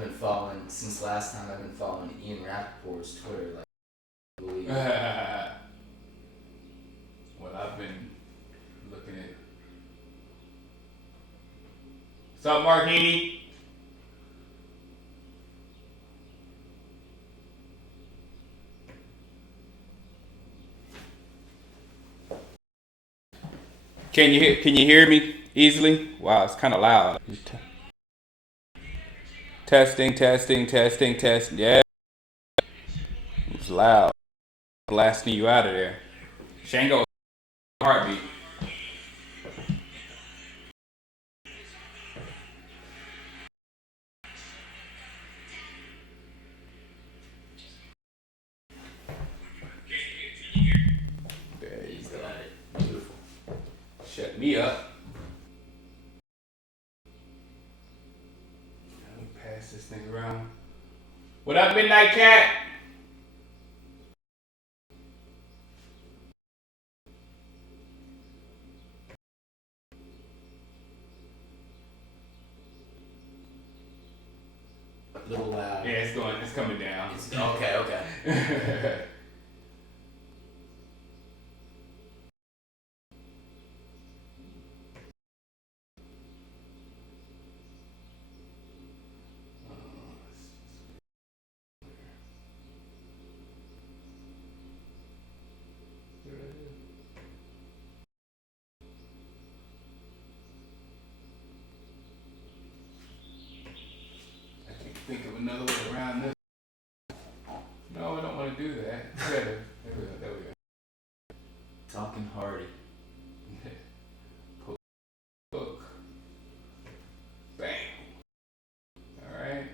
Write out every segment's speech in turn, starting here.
I've been following since last time. I've been following Ian Rappaport's Twitter. Like, believe. Well, I've been looking at. What's up, Mark Heaney? Can you hear me easily? Wow, it's kind of loud. Testing. Yeah, it's loud. Blasting you out of there. Shango, heartbeat. There you go. Beautiful. Shut me up. Let me pass this thing around. What up, Midnight Cat? A little loud. Yeah, it's coming down. Okay. I can't think of another way around this. No, I don't want to do that. There we go. Talking Hardy. Look. Bang. Alright.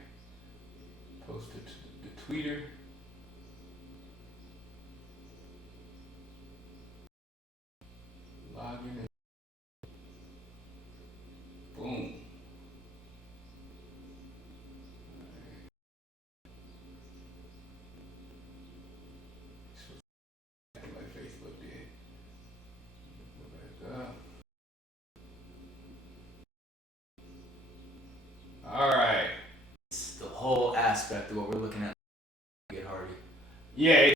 Post it to the tweeter. Log in and boom. Like Facebook did. Go back up. Alright. It's the whole aspect of what we're looking at. Get Hardy. Yeah.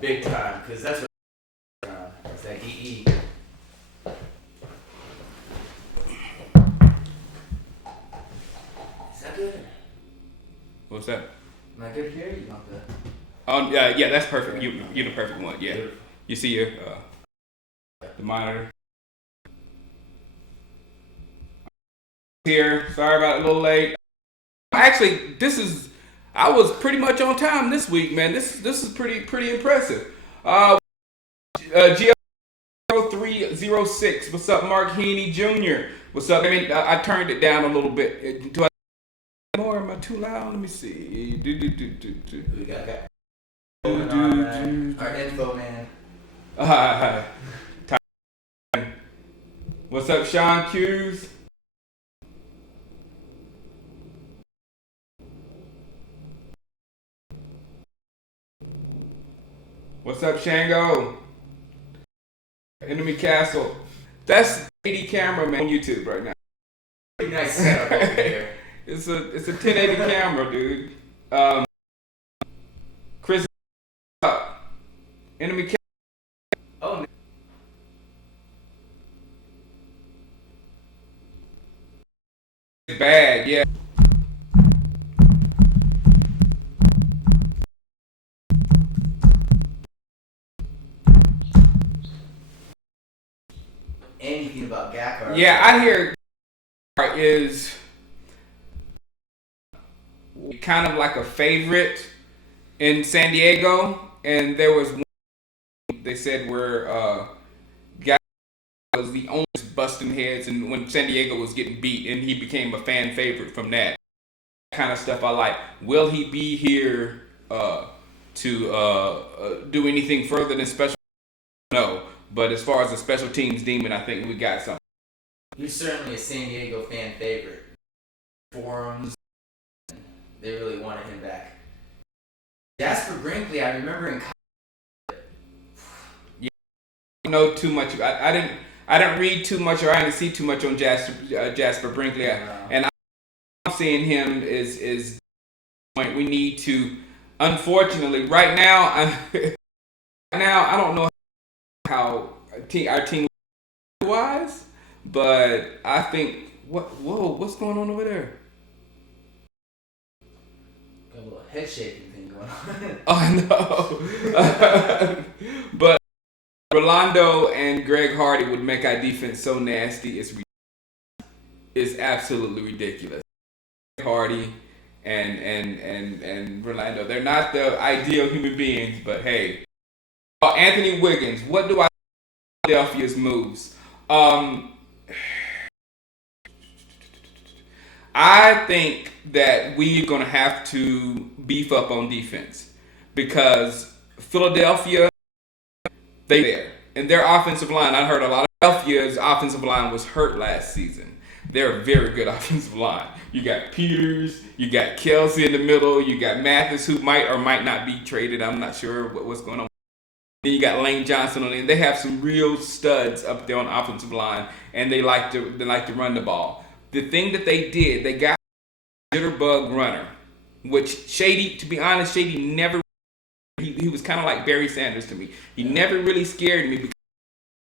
Big time, because that's what it's that EE. Is that good? What's that? Am I good here? You want the... Oh, yeah, that's perfect. You're the perfect one. Yeah. Beautiful. You see your the monitor here. Sorry about a little late. Actually, I was pretty much on time this week, man. This is pretty impressive. G0306. What's up, Mark Heaney Jr.? What's up? I turned it down a little bit. Do I more? Am I too loud? Let me see. We got going on, our info man. What's up, Sean Hughes? What's up, Shango? Enemy Castle. That's 80 camera man on YouTube right now. Pretty nice setup over here. It's a 1080 camera, dude. Chris, enemy castle. Oh, It's bad, yeah. anything about Gakar? Yeah, I hear is kind of like a favorite in San Diego, and there was one they said where Gakar was the only busting heads, and when San Diego was getting beat, and he became a fan favorite from that kind of stuff. I like. Will he be here to do anything further than special? No, but as far as the special teams demon, I think we got something. He's certainly a San Diego fan favorite. Forums, they really wanted him back. Jasper Brinkley, I remember in college. Yeah, I don't know too much. I didn't read too much, or I didn't see too much on Jasper Brinkley, and seeing him is point we need to. Unfortunately, right now, I don't know how our team wise, but I think what's going on over there? Got a little head shaking thing going on. Oh no, but Rolando and Greg Hardy would make our defense so nasty. It's absolutely ridiculous. Hardy and Rolando, they're not the ideal human beings, but hey. Anthony Wiggins, what do I think of Philadelphia's moves? I think that we're going to have to beef up on defense because Philadelphia, they there. And their offensive line, I heard a lot of Philadelphia's offensive line was hurt last season. They're a very good offensive line. You got Peters, you got Kelsey in the middle, you got Mathis who might or might not be traded. I'm not sure what's going on. Then you got Lane Johnson on it. They have some real studs up there on the offensive line, and they like to run the ball. The thing that they did, they got a jitterbug runner, which Shady, to be honest, Shady never. He was kind of like Barry Sanders to me. He never really scared me because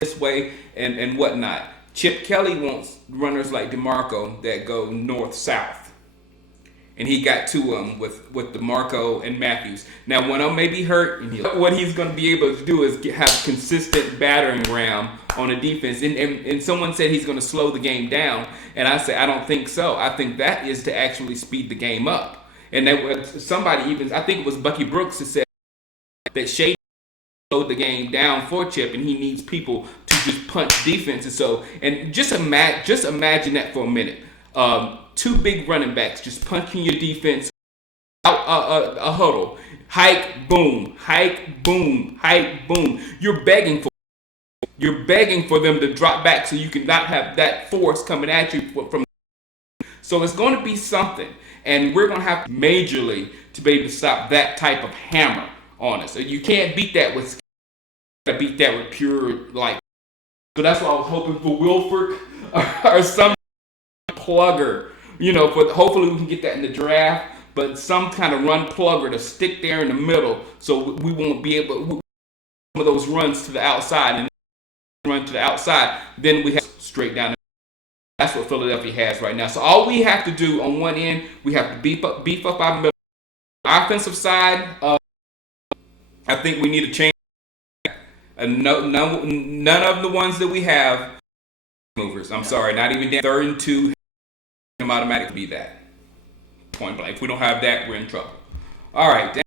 this way and whatnot. Chip Kelly wants runners like DeMarco that go north-south. And he got to them with DeMarco and Matthews. Now, one of them may be hurt. And what he's going to be able to do is have consistent battering ram on the defense. And someone said he's going to slow the game down. And I say, I don't think so. I think that is to actually speed the game up. And somebody even, I think it was Bucky Brooks, that said that Shady slowed the game down for Chip, and he needs people to just punch defenses. So, and just imagine that for a minute. Two big running backs just punching your defense out a huddle. Hike, boom, hike, boom, hike, boom. You're begging for them to drop back so you can not have that force coming at you from. So it's going to be something, and we're going to have majorly to be able to stop that type of hammer on us. So you can't beat that with pure like. So that's why I was hoping for Wilford or some plugger. Hopefully we can get that in the draft, but some kind of run plugger to stick there in the middle so we won't be able to some of those runs to the outside and run to the outside. Then we have straight down. That's what Philadelphia has right now. So all we have to do on one end, we have to beef up our middle. Offensive side, I think we need to change. None of the ones that we have movers. I'm sorry, not even down 3rd and 2. Automatically be that point blank. If we don't have that, we're in trouble. All right.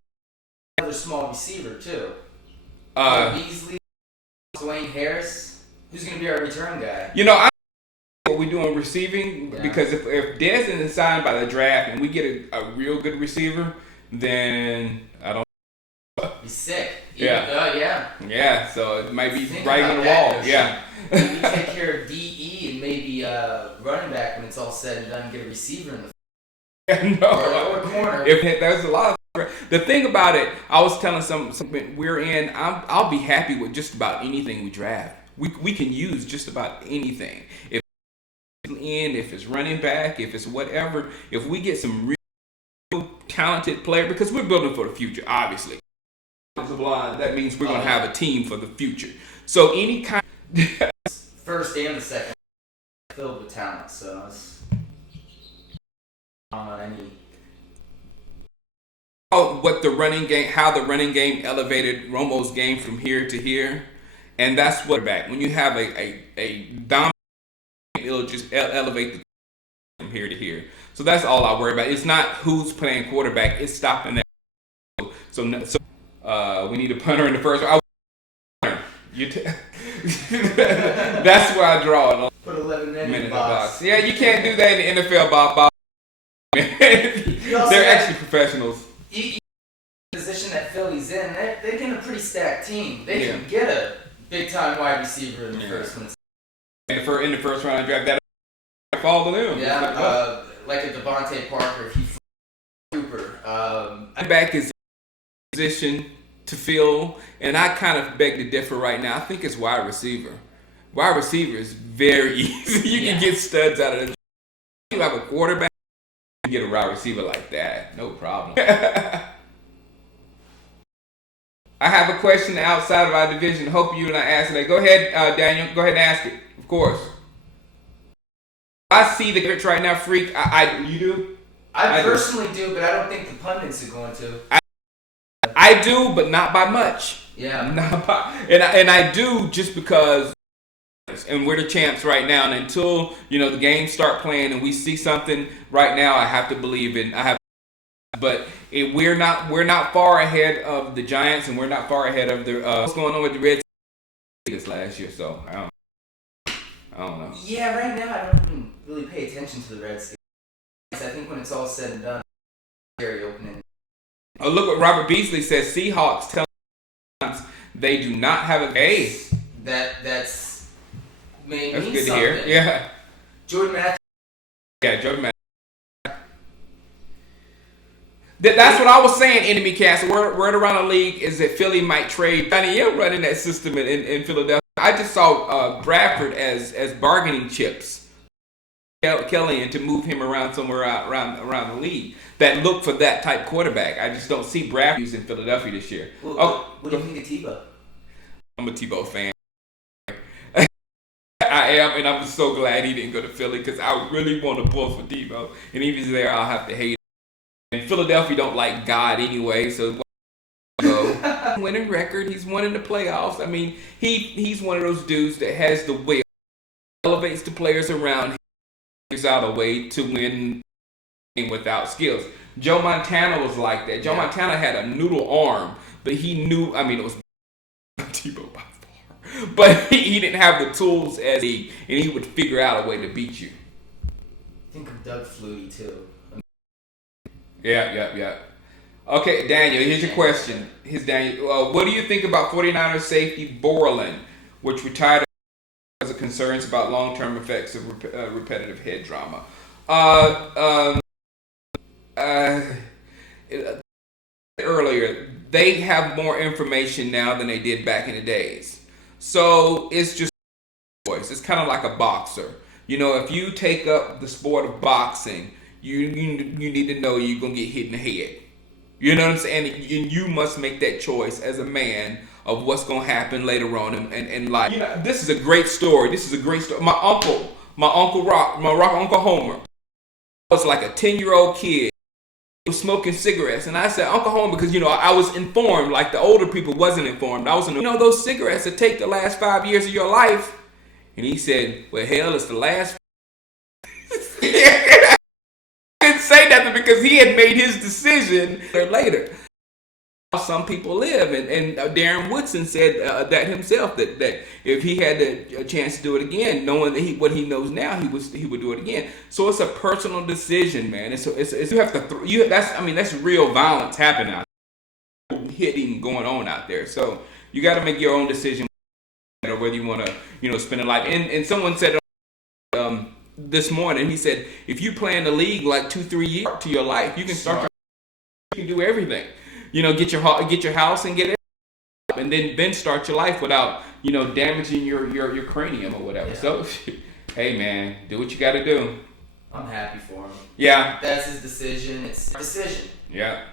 Another small receiver too. Beasley, Dwayne Harris. Who's going to be our return guy? I what we do on receiving because if Dez isn't signed by the draft and we get a real good receiver, then I don't. He's sick. Yeah. Yeah. So it might be right on the wall. Yeah. Maybe take care of DE and maybe running back when it's all said and done, get a receiver in the or corner. If there's a lot of the thing about it, I was telling something we're in. I'll be happy with just about anything we draft. We can use just about anything. If it's running back, if it's whatever, if we get some real talented player, because we're building for the future, obviously. That means we're going to have a team for the future. So any kind. First and the second filled with talent, so it's on any. What the running game, how the running game elevated Romo's game from here to here, and that's what back when you have a dominant, it'll just elevate the from here to here. So that's all I worry about. It's not who's playing quarterback; it's stopping that. So we need a punter in the first. That's where I draw it. Put 11 men in the box. Yeah, you can't do that in the NFL, Bob. They're actually professionals. The position that Philly's in, they're getting a pretty stacked team. They can get a big-time wide receiver in the first one. In the first round of draft, that fall to them. Yeah, like a Devontae Parker, if he Cooper. Back is position to fill, and I kind of beg to differ right now. I think it's wide receiver. Wide receiver is very easy. You can get studs out of it. You have a quarterback, get a wide receiver like that, no problem. I have a question outside of our division. Hope you're not asking that. Go ahead, Daniel. Go ahead and ask it. Of course. I see the grits right now, Freak. You do? I personally do, but I don't think the pundits are going to. I do, but not by much. Yeah. Not by, and I do just because, and we're the champs right now. And until the games start playing and we see something right now, I have to believe in. But we're not far ahead of the Giants, and we're not far ahead of the what's going on with the Reds this last year. So I don't know. Yeah, right now I don't even really pay attention to the Redskins. I think when it's all said and done, very opening. Oh, look what Robert Beasley says. Seahawks tell us they do not have a base. That's good to hear. Yeah. Jordan Matthews. Yeah, Jordan Matthews. That's what I was saying, Enemy Cast. Word around the league is that Philly might trade Johnny M running that system in Philadelphia. I just saw Bradford as bargaining chips. Kelly and to move him around somewhere around the league that look for that type quarterback. I just don't see Bradford in Philadelphia this year. What do you think of Tebow? I'm a Tebow fan. I am, and I'm so glad he didn't go to Philly because I really want to pull for Tebow. And if he's there, I'll have to hate him. And Philadelphia don't like God anyway, so winning record. He's won in the playoffs. I mean, he's one of those dudes that has the will, elevates the players around him, figures out a way to win without skills. Joe Montana was like that. Joe Montana had a noodle arm, but he knew. I mean, it was Tebow by far, but he didn't have the tools and he would figure out a way to beat you. Think of Doug Flutie too. Yeah. Okay, Daniel, here's your question. What do you think about 49ers safety Borland, which retired because of concerns about long-term effects of repetitive head trauma? Earlier, they have more information now than they did back in the days. So it's just voice. It's kind of like a boxer. If you take up the sport of boxing, you need to know you're going to get hit in the head. You know what I'm saying? And you must make that choice as a man of what's going to happen later on in life. This is a great story. My uncle Homer was like a 10-year-old kid. He was smoking cigarettes. And I said, Uncle Homer, because, I was informed, like the older people wasn't informed. I was those cigarettes that take the last 5 years of your life. And he said, well, hell, it's the last. Didn't say nothing because he had made his decision later. Some people live, and Darren Woodson said that himself that if he had a chance to do it again, knowing that what he knows now, he would do it again. So it's a personal decision, man. It's you have to that's real violence happening out there, hitting going on out there. So you got to make your own decision whether you want to spend a life. And someone said this morning, he said, if you play in the league like 2-3 years to your life, you can start. You can do everything. Get your house and get it, and then start your life without damaging your cranium or whatever. Yeah. So, hey man, do what you got to do. I'm happy for him. Yeah, that's his decision. It's a decision. Yeah.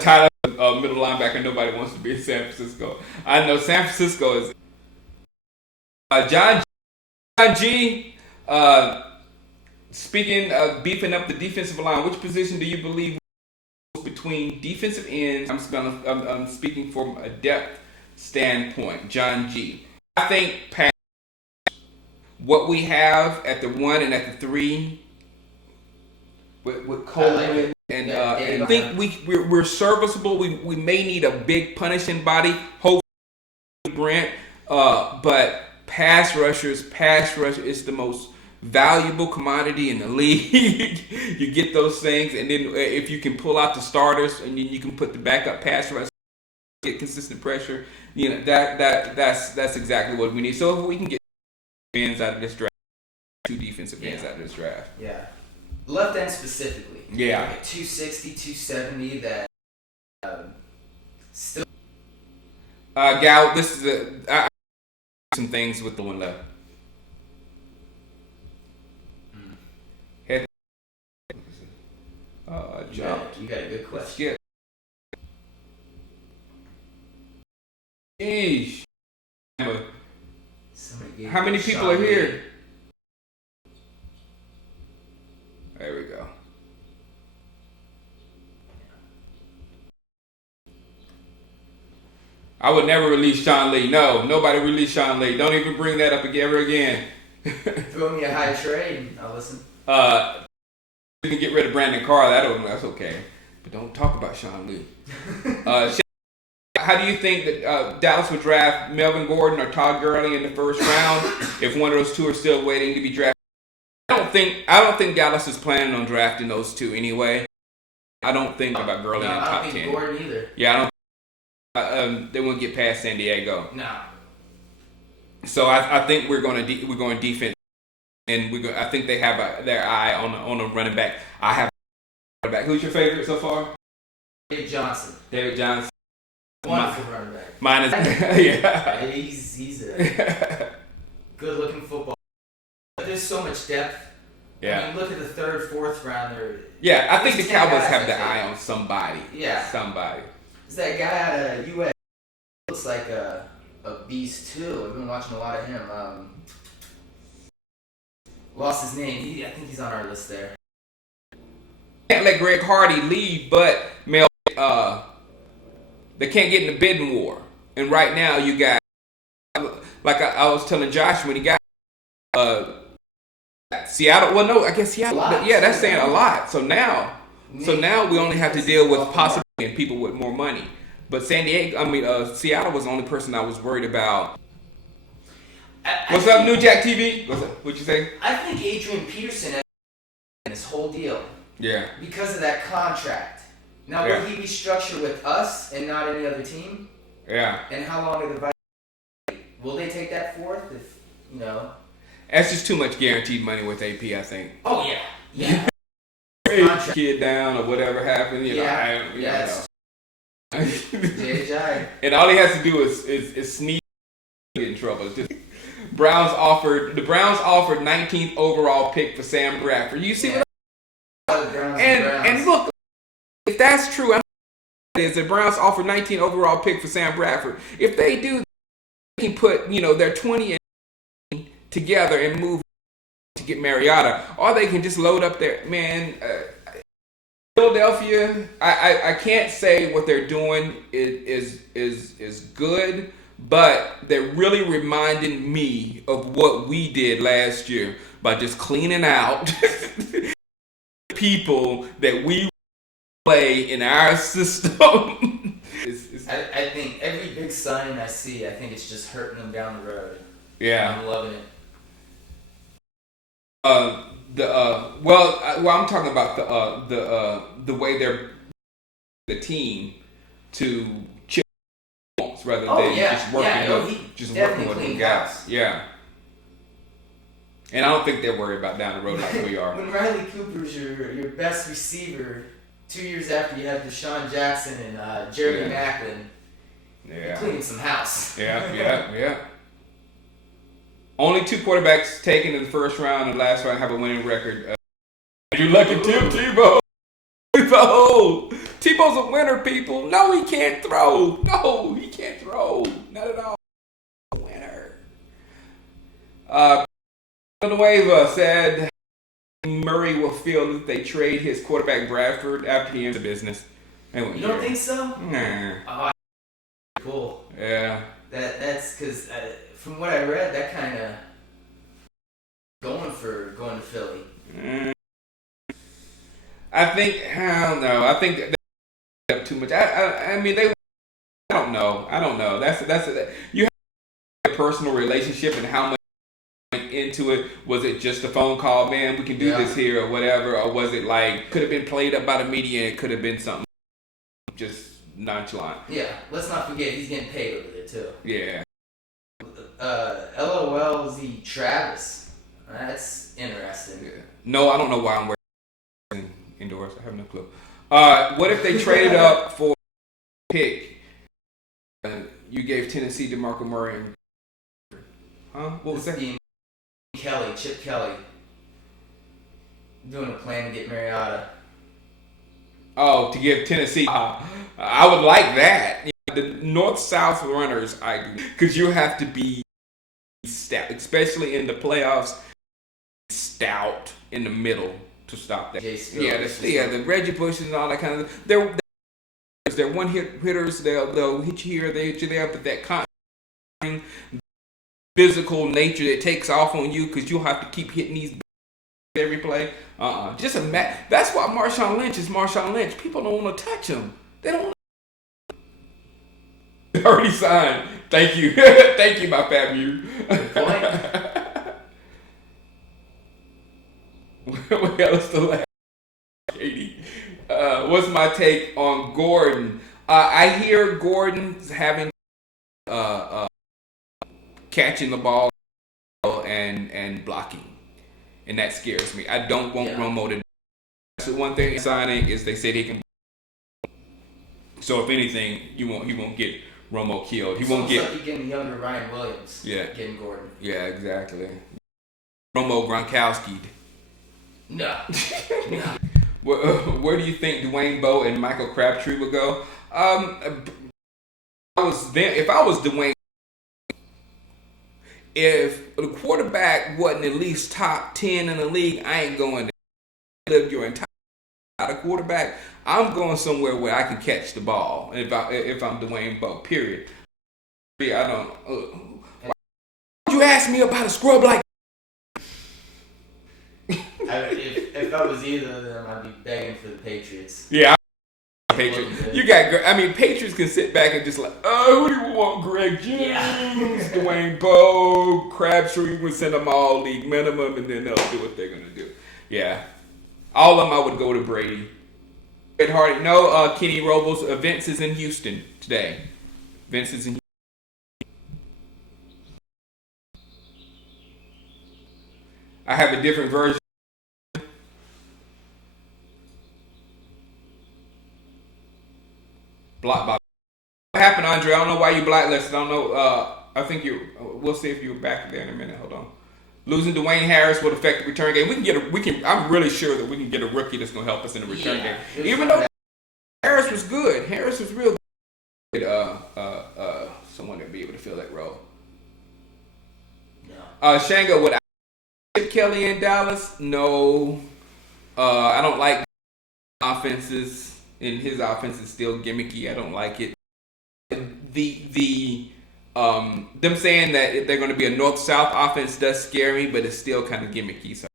Tyler, middle linebacker. Nobody wants to be in San Francisco. I know San Francisco is. John G. Speaking of beefing up the defensive line, which position do you believe between defensive ends? I'm speaking from a depth standpoint. John G. I think what we have at the 1 and at the 3 with Coleman and I think we're serviceable. We may need a big punishing body. Hopefully, Brent. But pass rush is the most valuable commodity in the league. You get those things, and then if you can pull out the starters, and then you can put the backup pass rush, get consistent pressure. That's exactly what we need. So if we can get ends out of this draft, 2 defensive ends out of this draft. Yeah, left end specifically. Yeah, like 260, 270. That still. Gal, this is some things with the one left. got a good question. Skip. Sheesh. How many people are here? There we go. I would never release Sean Lee. No, nobody release Sean Lee. Don't even bring that up ever again. Throw me a high trade. I'll listen. You can get rid of Brandon Carr. That's okay. But don't talk about Sean Lee. How do you think that Dallas would draft Melvin Gordon or Todd Gurley in the first round if one of those two are still waiting to be drafted? I don't think Dallas is planning on drafting those two anyway. I don't think about Gurley in the top 10. I don't think Gordon either. Yeah, I don't. They won't get past San Diego. No. So I think we're going defense, and I think they have their eye on a running back. I have a running back. Who's your favorite so far? David Johnson. David Johnson. Wonderful running back. Mine is yeah. He's a good looking football. But there's so much depth. Yeah. I mean, look at the third, fourth rounder. Yeah, I think the Cowboys have their eye on somebody. Yeah. Somebody. There's that guy out of US. Looks like a beast too. I've been watching a lot of him. Lost his name. I think he's on our list there. Can't let Greg Hardy leave, but Mel, they can't get in the bidding war. And right now you got, like I was telling Josh when he got Seattle. Well, no, I guess Seattle. Yeah, that's saying a lot. So now we only have to deal with possibly people with more money. But Seattle was the only person I was worried about. What's up, New Jack TV? What'd you say? I think Adrian Peterson has this whole deal. Yeah. Because of that contract. Now, will he be structured with us and not any other team? Yeah. And how long are the Vikings? Will they take that fourth? If that's just too much guaranteed money with AP, I think. Oh yeah. Yeah. Kid down or whatever happened, you know. Yes. And all he has to do is sneeze and get in trouble. The Browns offered 19th overall pick for Sam Bradford. You see what? And look, if that's true, is the Browns offered 19th overall pick for Sam Bradford. If they do, they can put their 20 together and move to get Mariota, or they can just load up their Philadelphia. I can't say what they're doing is good, but they're really reminding me of what we did last year by just cleaning out people that we play in our system. I think every big sign I see, I think it's just hurting them down the road. Yeah, I'm loving it. I'm talking about the way they're the team to chip rather than just working with the guys. Yeah. And I don't think they're worried about down the road like we are. When Riley Cooper's your best receiver 2 years after you have Deshaun Jackson and Jeremy Maclin, you're cleaning some house. Yeah. Only 2 quarterbacks taken in the first round and last round have a winning record. You're lucky, Tebow. Tebow's a winner, people. No, he can't throw. Not at all. A winner. Villanueva said Murray will feel that they trade his quarterback Bradford after he ends the business. You don't think so? Nah. Oh, cool. Yeah. That's because from what I read, that kind of going to Philly. I don't know. I think they have too much. I mean, I don't know. That's you have a personal relationship and how much went into it. Was it just a phone call, man? We can do this here or whatever, or was it like could have been played up by the media? It could have been something just nonchalant. Yeah. Let's not forget he's getting paid over there too. Yeah. LOLZ Travis. That's interesting. Yeah. No, I don't know why I'm wearing indoors. I have no clue. What if they traded up for a pick? You gave Tennessee DeMarco Murray. What was that? Chip Kelly. Doing a plan to get Mariota. Oh, to give Tennessee. I would like that. The North-South runners, I do. Because you have to be stout, especially in the playoffs, stout in the middle to stop that. The Reggie Bushes and all that kind of stuff. They're one-hitters. They'll hit you here, they hit you there, but that constant physical nature that takes off on you because you'll have to keep hitting these every play. Just a that's why Marshawn Lynch is Marshawn Lynch. People don't want to touch him. They don't. Already signed. Thank you. Thank you, my fab you. Good point. What else to laugh? Katie. What's my take on Gordon? I hear Gordon's having catching the ball and blocking, and that scares me. I don't want Romo to. That's the one thing signing is they said he can. So if anything, he won't get Romo killed. He won't get. Like getting younger Ryan Williams. Yeah. Getting Gordon. Yeah, exactly. Romo Gronkowski. No. No. Where do you think Dwayne Bowe and Michael Crabtree would go? If I was Dwayne, if the quarterback wasn't at least top 10 in the league, I ain't going to live your entire quarterback. I'm going somewhere where I can catch the ball. If I'm Dwayne Bowe, period. I don't. Why would you ask me about a scrub like? If I was either of them, I'd be begging for the Patriots. Yeah, Patriots. Patriots can sit back and just like, who do you want? Greg Jones, Dwayne Bowe, Crabtree. We send them all league minimum, and then they'll do what they're gonna do. Yeah, all of them. I would go to Brady. Ed Hardy. No, Kenny Robles. Vince is in Houston today. Vince is in Houston. I have a different version. Blocked by. What happened, Andre? I don't know why you blacklisted. I don't know. I think you. We'll see if you're back there in a minute. Hold on. Losing Dwayne Harris would affect the return game. I'm really sure that we can get a rookie that's going to help us in the return game. Even though Harris was good. Harris was real good. Someone to be able to fill that role. No. Shango, would I Chip Kelly in Dallas? No. I don't like offenses. And his offense is still gimmicky. I don't like it. Them saying that they're going to be a north-south offense does scare me, but it's still kind of gimmicky. So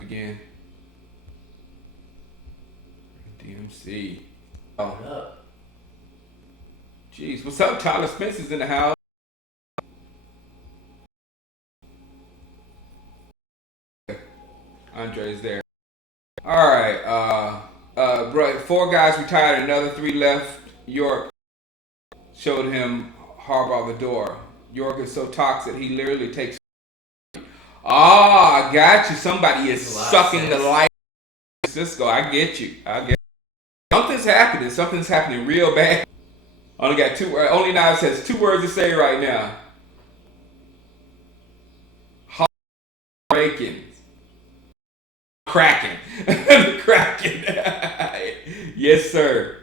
again, DMC. Oh, jeez, what's up? Tyler Spencer's in the house. Andre's there. All right, bro. 4 guys retired, another 3 left. York showed him Harbaugh the door. York is so toxic, he literally takes. I got you. Somebody is sucking the life. Cisco, I get you. Something's happening. Something's happening real bad. Only got 2. Only now has 2 words to say right now. Breaking. Kraken. The Kraken. Yes, sir.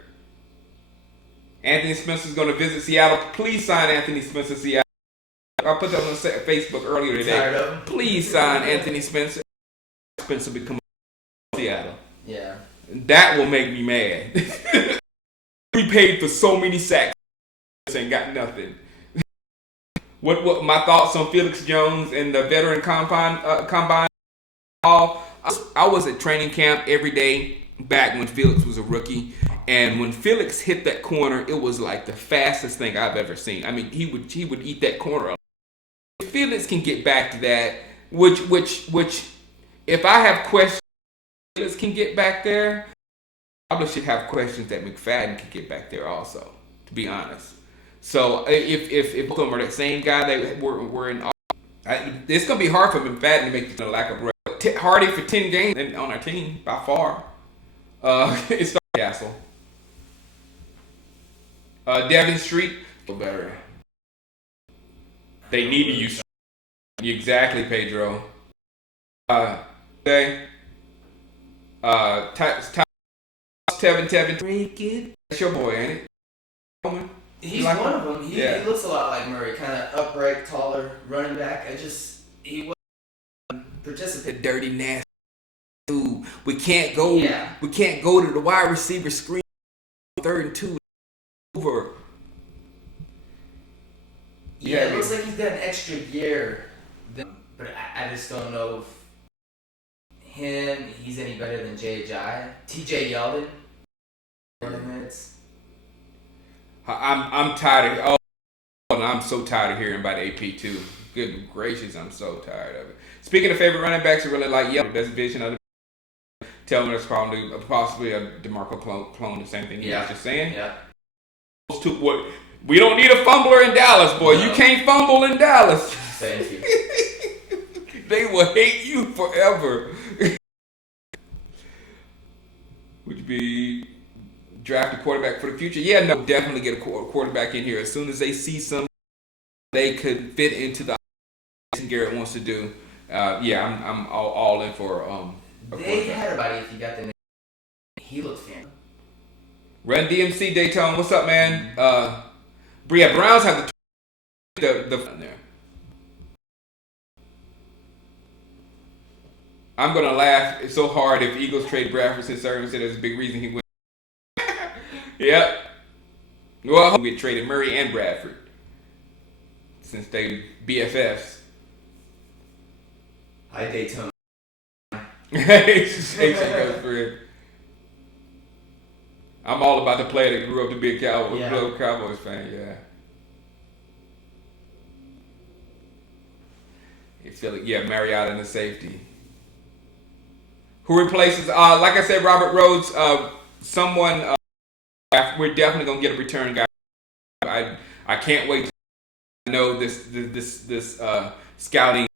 Anthony Spencer's going to visit Seattle. Please sign Anthony Spencer, Seattle. I put that on Facebook earlier today. Please sign Anthony Spencer. Spencer become Seattle. Yeah. That will make me mad. We paid for so many sacks and got nothing. What my thoughts on Felix Jones and the veteran combine? I was at training camp every day back when Felix was a rookie, and when Felix hit that corner, it was like the fastest thing I've ever seen. I mean, he would eat that corner. If Felix can get back to that, which if I have questions, Felix can get back there. I probably should have questions that McFadden can get back there also. To be honest, so if both of them are that same guy, they were in. It's gonna be hard for McFadden to make the lack of. Hardy for 10 games on our team by far. It's Castle. Devon Street. Better. They need to use. Exactly, Pedro. Okay. Tevin. Break it. That's your boy, ain't it? He's like one of them. He looks a lot like Murray, kind of upright, taller, running back. He was participant. Dirty, nasty. Dude, we can't go. Yeah. We can't go to the wide receiver screen. 3rd and 2. Over. Yeah, it looks like he's got an extra year. But I just don't know if he's any better than TJ Yeldon. I'm tired of I'm so tired of hearing about AP too. Good gracious, I'm so tired of it. Speaking of favorite running backs, I really like Yeldon. Best vision of the tell me that's probably possibly a DeMarco clone, the same thing he was just saying. Yeah. We don't need a fumbler in Dallas, boy. No. You can't fumble in Dallas. Thank you. They will hate you forever. Would you be draft a quarterback for the future? Yeah, no, definitely get a quarterback in here as soon as they see some they could fit into the Garrett wants to do. I'm all in for they had about it if you got the name. He looks fan. Run DMC Daytona, what's up, man? Browns have the there. I'm gonna laugh so hard if Eagles trade Bradford since Irvin said there's a big reason he went. Yep. Well, we traded Murray and Bradford since they BFFs. Hi Daytona. I'm all about the player that grew up to be a Cowboys fan. Yeah. You feel it? Yeah, Mariota in the safety. Who replaces? Like I said, Robert Rhodes. Someone. We're definitely gonna get a return guy. I can't wait to know this scouting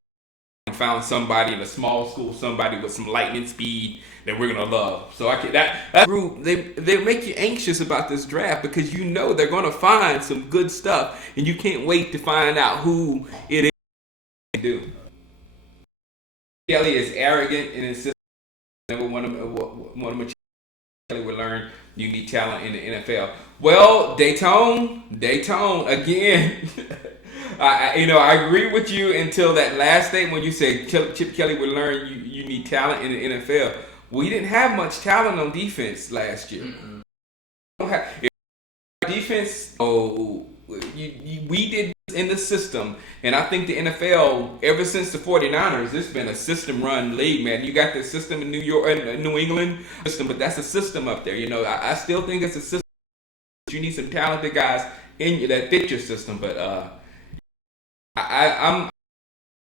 found somebody in a small school, somebody with some lightning speed that we're gonna love. So that group they make you anxious about this draft because you know they're gonna find some good stuff, and you can't wait to find out who it is to do. Kelly is arrogant and insists. Never one of my Kelly would learn you need talent in the NFL. Well, Daytona again. I agree with you until that last statement when you said Chip Kelly would learn you need talent in the NFL. We didn't have much talent on defense last year. Defense. We did in the system, and I think the NFL ever since the 49ers, it's been a system-run league, man. You got the system in New York and New England system, but that's a system up there. I still think it's a system. You need some talented guys in you that fit your system, but I'm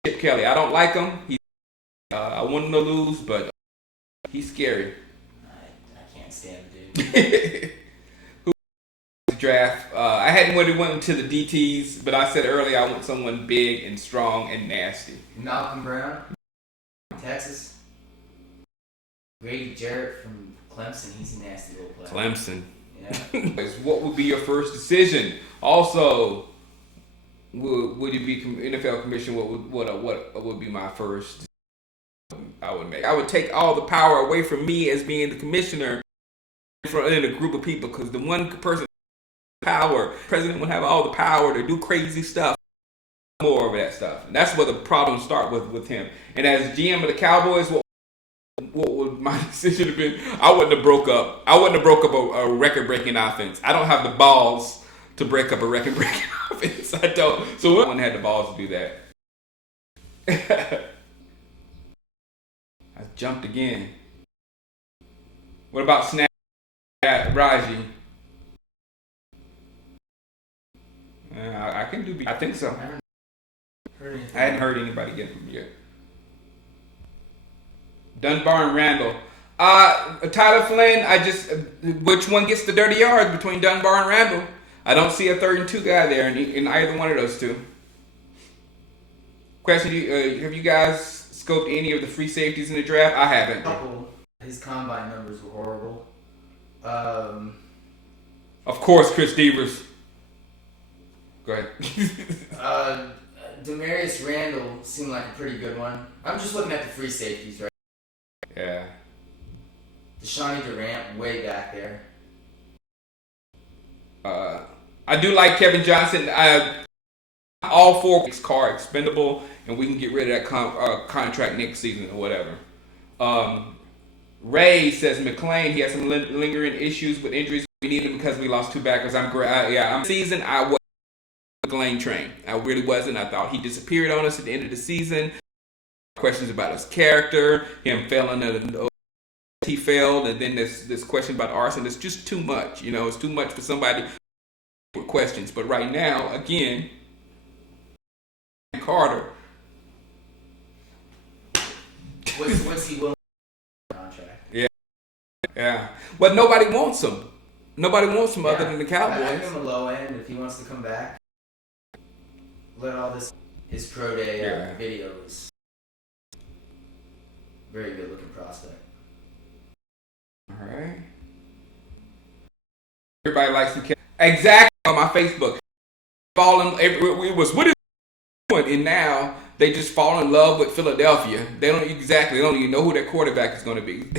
Chip Kelly. I don't like him. I want him to lose, but he's scary. I can't stand the dude. Draft. I hadn't really went to the DTs, but I said earlier I want someone big and strong and nasty. Malcolm Brown, Texas. Grady Jarrett from Clemson. He's a nasty little player. Clemson. Yeah. What would be your first decision? Also, would you be NFL commissioner? What would be my first decision I would make? I would take all the power away from me as being the commissioner in a group of people, because the one person. President would have all the power to do crazy stuff, more of that stuff, and that's where the problems start with him. And as GM of the Cowboys, what would my decision have been? I wouldn't have broke up a record-breaking offense. I don't have the balls to break up a record-breaking offense. I don't. So no one had the balls to do that. I jumped again. What about Snap Raji? I can do. I think so. I hadn't heard anybody get from yet. Dunbar and Randall. Tyler Flynn. Which one gets the dirty yards between Dunbar and Randall? I don't see a 3rd and 2 guy there in either one of those two. Question: have you guys scoped any of the free safeties in the draft? I haven't. His combine numbers were horrible. Of course, Chris Devers. Go ahead. Demarius Randall seemed like a pretty good one. I'm just looking at the free safeties right now. Yeah. Deshaun Durant way back there. I do like Kevin Johnson. All 4 weeks car expendable, and we can get rid of that contract next season or whatever. Ray says McClain, he has some lingering issues with injuries. We need him because we lost 2 backers. I'm season. I was McClain train. I really wasn't. I thought he disappeared on us at the end of the season. Questions about his character, him failing he failed, and then this question about arson. It's just too much. It's too much for somebody with questions. But right now, again, Carter. What's he willing to contract? Yeah. Well, nobody wants him. Nobody wants him other than the Cowboys. I give him a low end if he wants to come back. Let all his pro day videos. Very good looking prospect. All right. Everybody likes him. Exactly on my Facebook. It was what is doing, and now they just fall in love with Philadelphia. They don't even know who their quarterback is going to be.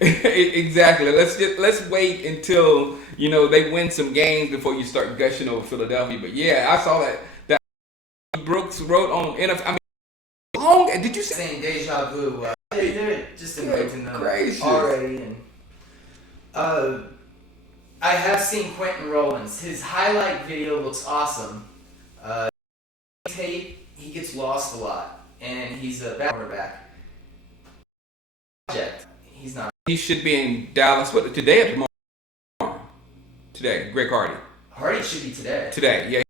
Exactly. Let's wait until they win some games before you start gushing over Philadelphia. But yeah, I saw that Brooks wrote on NFL. I mean, long did you say saying deja vu? They're just inventing them gracious. Already, and I have seen Quentin Rollins. His highlight video looks awesome. Tape, he gets lost a lot, and he's a back cornerback. He's not. He should be in Dallas. What today or tomorrow? Today, Greg Hardy. Hardy should be today. Today, yeah.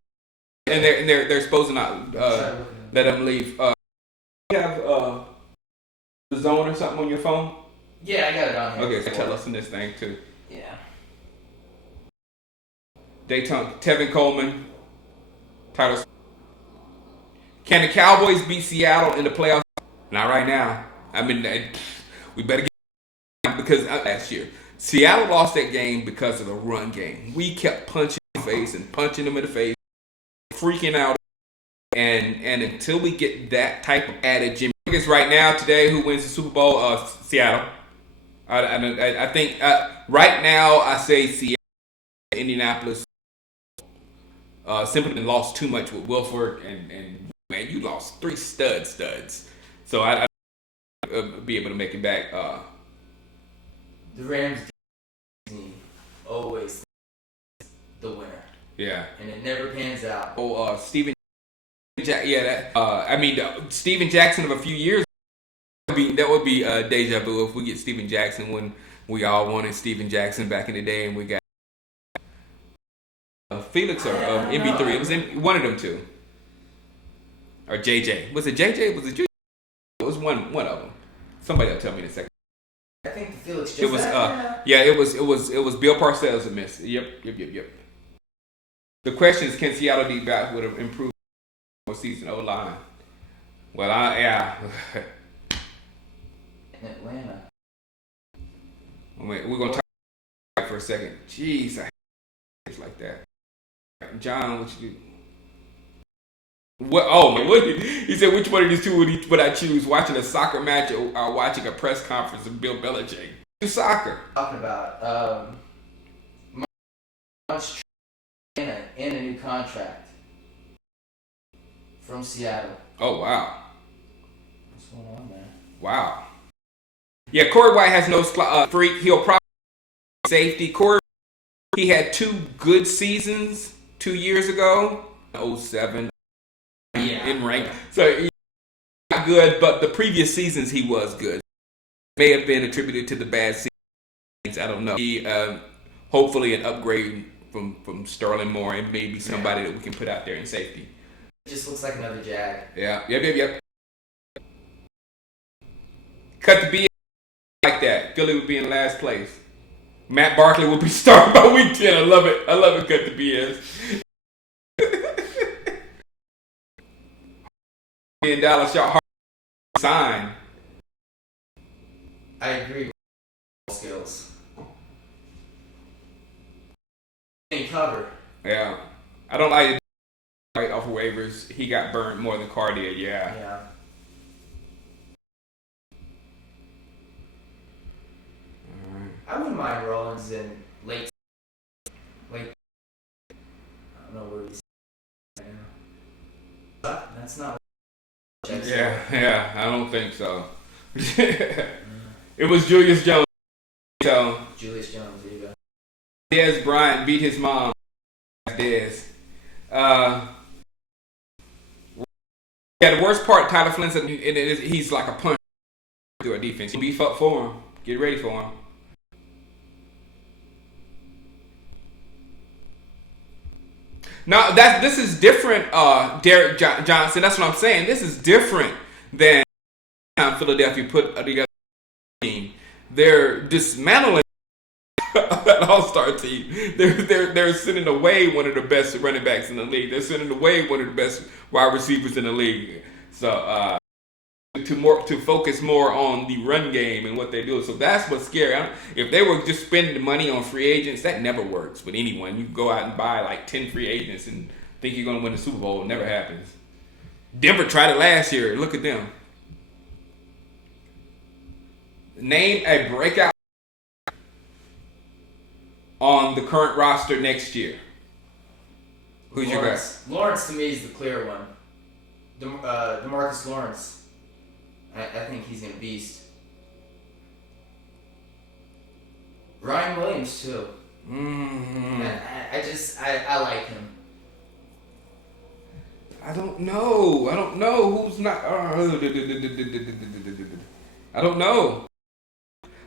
And they're supposed to not let him leave. You have the zone or something on your phone? Yeah, I got it on here. Okay, so tell us in this thing too. Yeah. Dayton, Tevin Coleman, title. Can the Cowboys beat Seattle in the playoffs? Not right now. I mean, we better get because last year Seattle lost that game because of the run game. We kept punching in the face and punching them in the face, freaking out, and until we get that type of added Jimmy. I guess right now today, who wins the Super Bowl? Seattle. I think right now I say Seattle, Indianapolis. Simply lost too much with Wilford and man, you lost 3 studs. So I be able to make it back. The Rams team always the winner. Yeah. And it never pans out. Oh, Steven. Steven Jackson of a few years. That would be deja vu if we get Steven Jackson when we all wanted Steven Jackson back in the day, and we got Felix or MB3. It was one of them two. Or JJ. Was it JJ? Was it JJ? It was one of them. Somebody will tell me in a second. I think the Felix just it was it was Bill Parcells that missed. Yep. The question is, can Seattle be back with an improved season O-line? Well, in Atlanta. We're gonna talk for a second. Jeez, I hate like that. John, what you do? What? Oh, what? He said, which one of these two would I choose? Watching a soccer match or watching a press conference of Bill Belichick? Do soccer. Talking about much in a new contract from Seattle. Oh wow. What's going on, man? Wow. Yeah, Corey White has no freak. He'll probably safety. Corey, he had 2 good seasons 2 years ago. 07. In rank. So he's not good, but the previous seasons he was good. May have been attributed to the bad seasons. I don't know. He hopefully an upgrade from Sterling Moore and maybe somebody that we can put out there in safety. It just looks like another Jag. Yeah. Yep. Cut the BS like that. Philly would be in last place. Matt Barkley would be starting by week 10. I love it. Cut the BS. In Dallas, y'all sign. I agree with skills. And cover. Yeah. I don't like it right off of waivers. He got burnt more than Carr did, Yeah. wouldn't mind Rollins in late. I don't know where he's right now. But that's not. Yeah, I don't think so. It was Julius Jones. So Julius Jones, there you go. Dez Bryant beat his mom. Dez. The worst part, Tyler Flynn said, he's like a punch through a defense. Beef up for him. Get ready for him. Now this is different, Derek Johnson. That's what I'm saying. This is different than Philadelphia put together a team. They're dismantling an all-star team. They're sending away one of the best running backs in the league. They're sending away one of the best wide receivers in the league. So to focus more on the run game and what they do. So that's what's scary. If they were just spending the money on free agents, that never works with anyone. You go out and buy like 10 free agents and think you're going to win the Super Bowl. It never happens. Denver tried it last year. Look at them. Name a breakout on the current roster next year. Who's your guy? Lawrence to me is the clear one. DeMarcus Lawrence. I think he's gonna beast. Ryan Williams too. Mm-hmm. I like him. I don't know who's not. I don't know.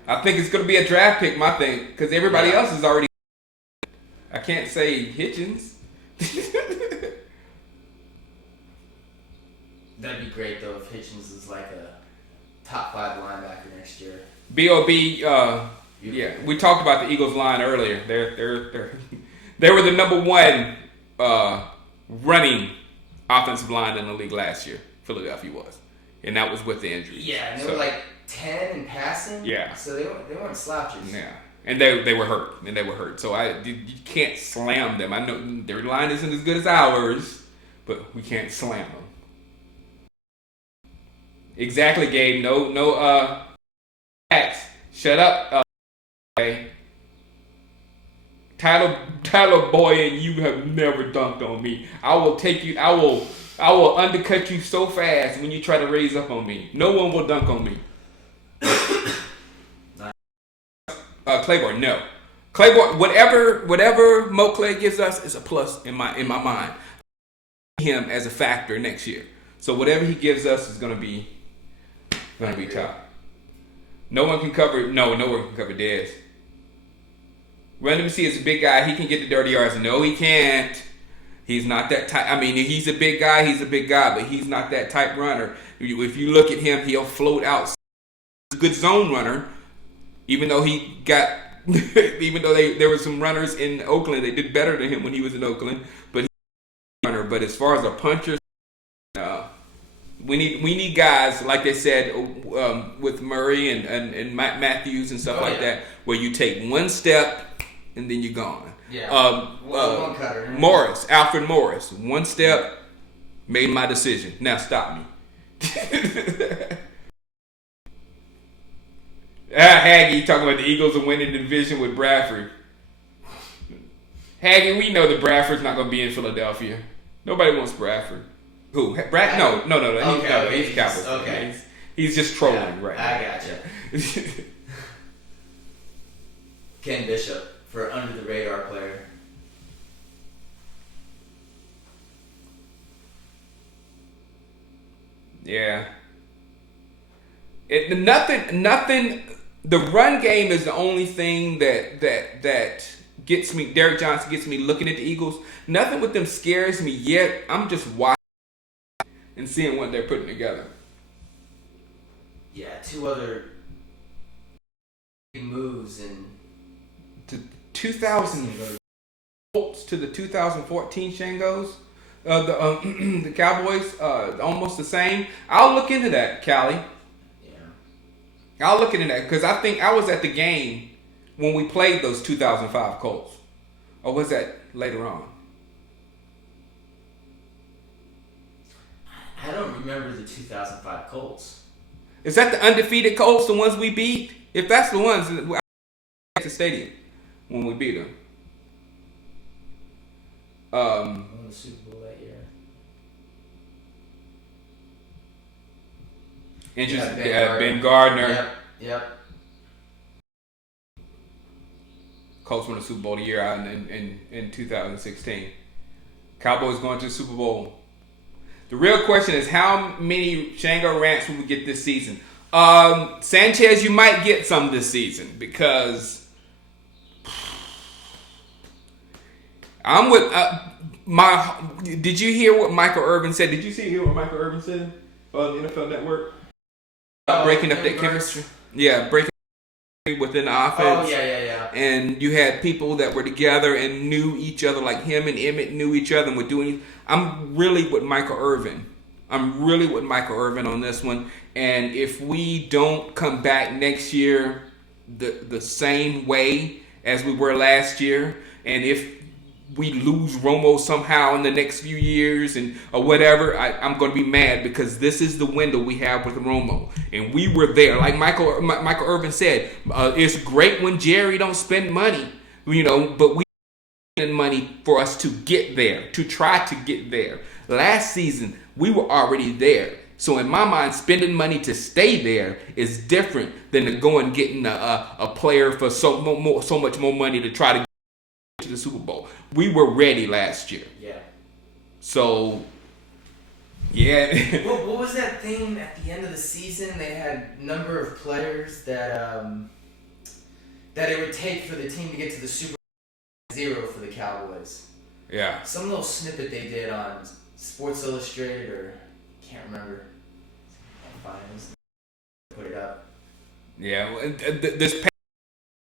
I think it's gonna be a draft pick. My thing, because everybody else is already. I can't say Hitchens. That'd be great though if Hitchens is like a top 5 linebacker next year. B.O.B. Yeah, we talked about the Eagles line earlier. They were the number 1 running offensive line in the league last year. Philadelphia was, and that was with the injuries. Yeah, and they were like 10 in passing. Yeah, so they weren't slouches. Yeah. And they were hurt. So you can't slam them. I know their line isn't as good as ours, but we can't slam them. Exactly, Gabe. No facts. Shut up. Okay. Tyler Boyd, and you have never dunked on me. I will undercut you so fast when you try to raise up on me. No one will dunk on me. Claiborne, no. Claiborne, whatever Mo Clay gives us is a plus in my mind. Him as a factor next year. So whatever he gives us is gonna be top. No one can cover Dez. Run MC is a big guy. He can get the dirty yards. No, he can't. He's not that type. I mean, he's a big guy, but he's not that type runner. If you look at him, he'll float out. He's a good zone runner. Even though there were some runners in Oakland, they did better than him when he was in Oakland. But he's a runner. But as far as a puncher, we need guys like they said with Murray and Matthews and stuff like that, where you take one step and then you're gone. Yeah. One cutter. Alfred Morris, one step, made my decision. Now stop me. Haggy talking about the Eagles are winning the division with Bradford. Haggy, we know that Bradford's not going to be in Philadelphia. Nobody wants Bradford. Who? Brad? No. He's Cowboys. Okay. He's just trolling right now. I gotcha. Ken Bishop for under the radar player. Yeah. Nothing. The run game is the only thing that gets me. Derek Johnson gets me looking at the Eagles. Nothing with them scares me yet. I'm just watching and seeing what they're putting together. Yeah, 2 other moves and to 2000 Colts to the 2014 Shangos. The Cowboys almost the same. I'll look into that, Callie. I'll look into that because I think I was at the game when we played those 2005 Colts. Or was that later on? I don't remember the 2005 Colts. Is that the undefeated Colts, the ones we beat? If that's the ones, Texas Stadium when we beat them. Won the Super Bowl that year. Interesting. Ben Gardner. Yep. Colts won the Super Bowl the year out in 2016. Cowboys going to the Super Bowl. The real question is how many Shango rants will we get this season? Sanchez, you might get some this season because I'm with Did you hear what Michael Irvin said? Did you hear what Michael Irvin said on the NFL Network? Breaking up that chemistry. Yeah, breaking within the offense. Oh yeah. And you had people that were together and knew each other, like him and Emmett knew each other and were doing. I'm really with Michael Irvin on this one. And if we don't come back next year the same way as we were last year, and if we lose Romo somehow in the next few years or whatever, I'm going to be mad because this is the window we have with Romo. And we were there. Like Michael Irvin said, it's great when Jerry don't spend money, but we spend money for us to get there, to try to get there. Last season, we were already there. So in my mind, spending money to stay there is different than to go and getting a player for so much more money to try to to the Super Bowl. We were ready last year. Yeah. So, yeah. What was that thing at the end of the season? They had a number of players that it would take for the team to get to the Super Bowl 0 for the Cowboys. Yeah. Some little snippet they did on Sports Illustrated or can't remember. I'll find this. Put it up. Yeah. This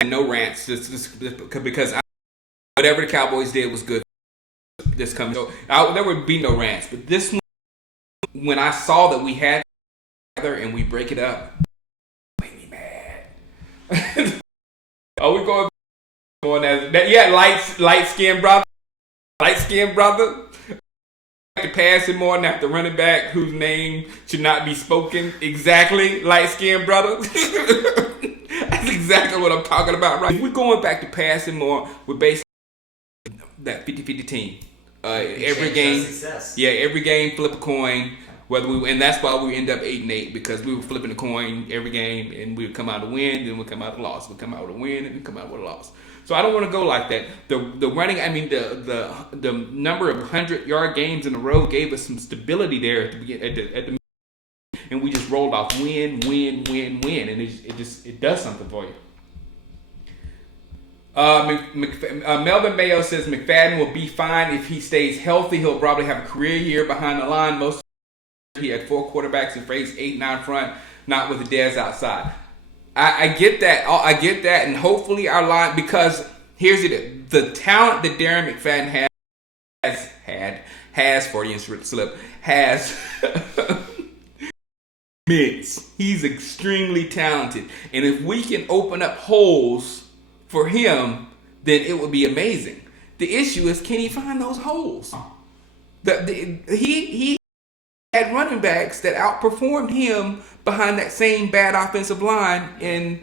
no rants. This because whatever the Cowboys did was good. This coming, so there would be no rants. But this one, when I saw that we had together and we break it up, it made me mad. Are we going on that? Yeah, light skinned brother. To pass him more than after running back whose name should not be spoken. Exactly, light skinned brother. That's exactly what I'm talking about, right? If we're going back to passing more, we're basically that 50-50 team. Every game, every game, flip a coin. And that's why we end up 8-8 because we were flipping a coin every game, and we would come out a win, then we come out a loss. We come out with a win, and we come out with a loss. So I don't want to go like that. The running, the number of 100-yard games in a row gave us some stability there at the and we just rolled off win, and it does something for you. Melvin Mayo says McFadden will be fine if he stays healthy. He'll probably have a career year behind the line. Most he had 4 quarterbacks and faced 8-9 front, not with the Dez outside. I get that. I get that, and hopefully our line, because here's it: the talent that Darren McFadden has 40-inch slip has. He's extremely talented, and if we can open up holes for him, then it would be amazing. The issue is, can he find those holes? He had running backs that outperformed him behind that same bad offensive line in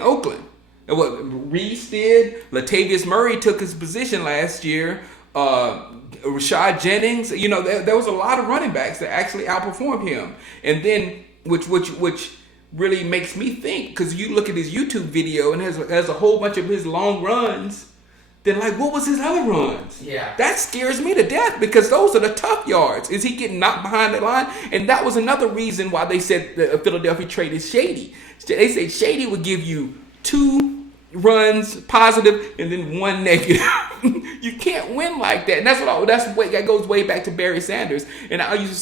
Oakland. And what Reese did, Latavius Murray took his position last year. Rashad Jennings, there was a lot of running backs that actually outperformed him. And then, which really makes me think, because you look at his YouTube video and has a whole bunch of his long runs. Then, what was his other runs? Yeah. That scares me to death because those are the tough yards. Is he getting knocked behind the line? And that was another reason why they said the Philadelphia trade is shady. They said Shady would give you 2 runs positive and then 1 negative. You can't win like that. And that goes way back to Barry Sanders. And I used to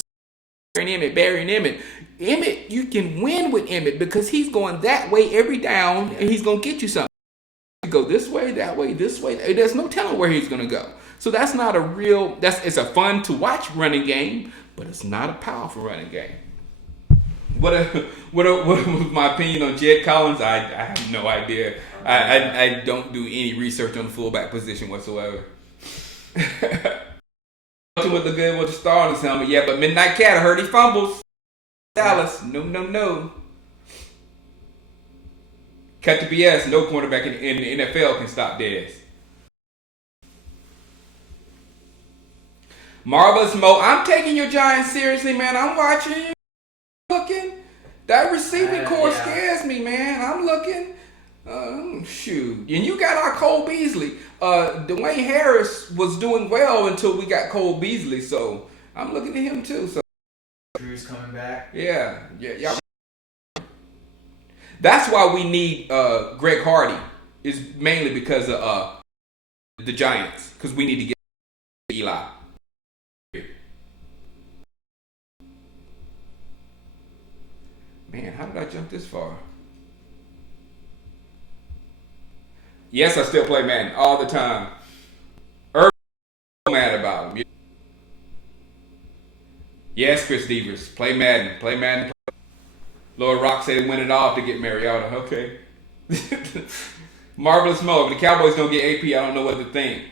say Barry and Emmett. Emmett, you can win with Emmett because he's going that way every down and he's going to get you something. Go this way, that way, this way. There's no telling where he's going to go. So that's not a real. It's a fun to watch running game, but it's not a powerful running game. What was my opinion on Jed Collins? I have no idea. I don't do any research on the fullback position whatsoever. With the good with the star on his helmet, yeah. But Midnight Cat, I heard he fumbles. Dallas, no. Cut the BS. No cornerback in the NFL can stop Dez. Marvelous Mo. I'm taking your Giants seriously, man. I'm watching you. Looking. That receiving core scares me, man. I'm looking. Shoot. And you got our Cole Beasley. Dwayne Harris was doing well until we got Cole Beasley, so I'm looking at him too. So Drew's coming back. Yeah. That's why we need Greg Hardy. Is mainly because of the Giants, because we need to get Eli. Man, how did I jump this far? Yes, I still play Madden all the time. Irvin mad about him. Yes, Chris Devers, play Madden. Play Madden. Lord Rock said he win it off to get Mariota. Okay. Marvelous Mo. If the Cowboys don't get AP, I don't know what to think.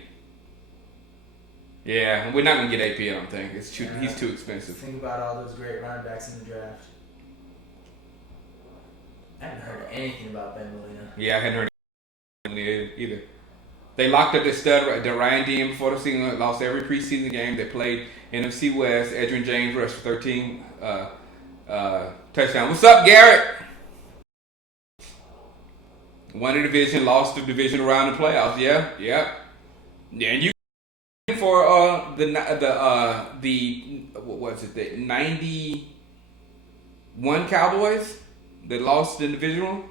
Yeah, we're not going to get AP, I don't think. He's too expensive. Think about all those great running backs in the draft. I haven't heard anything about Ben Molina. Yeah, I hadn't heard anything either. They locked up their stud, the Ryan Dean before the season, lost every preseason game. They played NFC West. Edgerrin James rushed for 13 touchdowns. What's up, Garrett? Won the division, lost the division around the playoffs. Yeah. And you for the what was it? The 91 Cowboys that lost the divisional,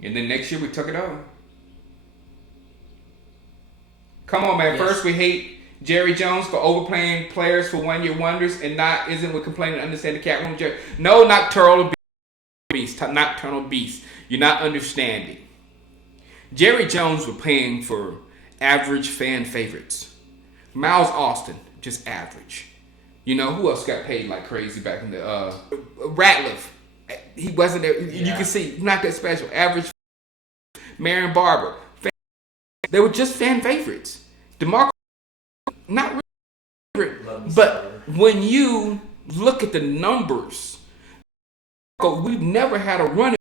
and then next year we took it over. Come on, man. Yes. First we hate Jerry Jones for overplaying players for one-year wonders, and isn't we complaining to understand the cat room? No, Nocturnal Beast. Nocturnal Beast. You're not understanding. Jerry Jones were paying for average fan favorites. Miles Austin, just average. You know, who else got paid like crazy back in the Ratliff. He wasn't there. Yeah. You can see, not that special. Average. Marion Barber. They were just fan favorites. DeMarco, not really favorite, but when you look at the numbers, we've never had a running,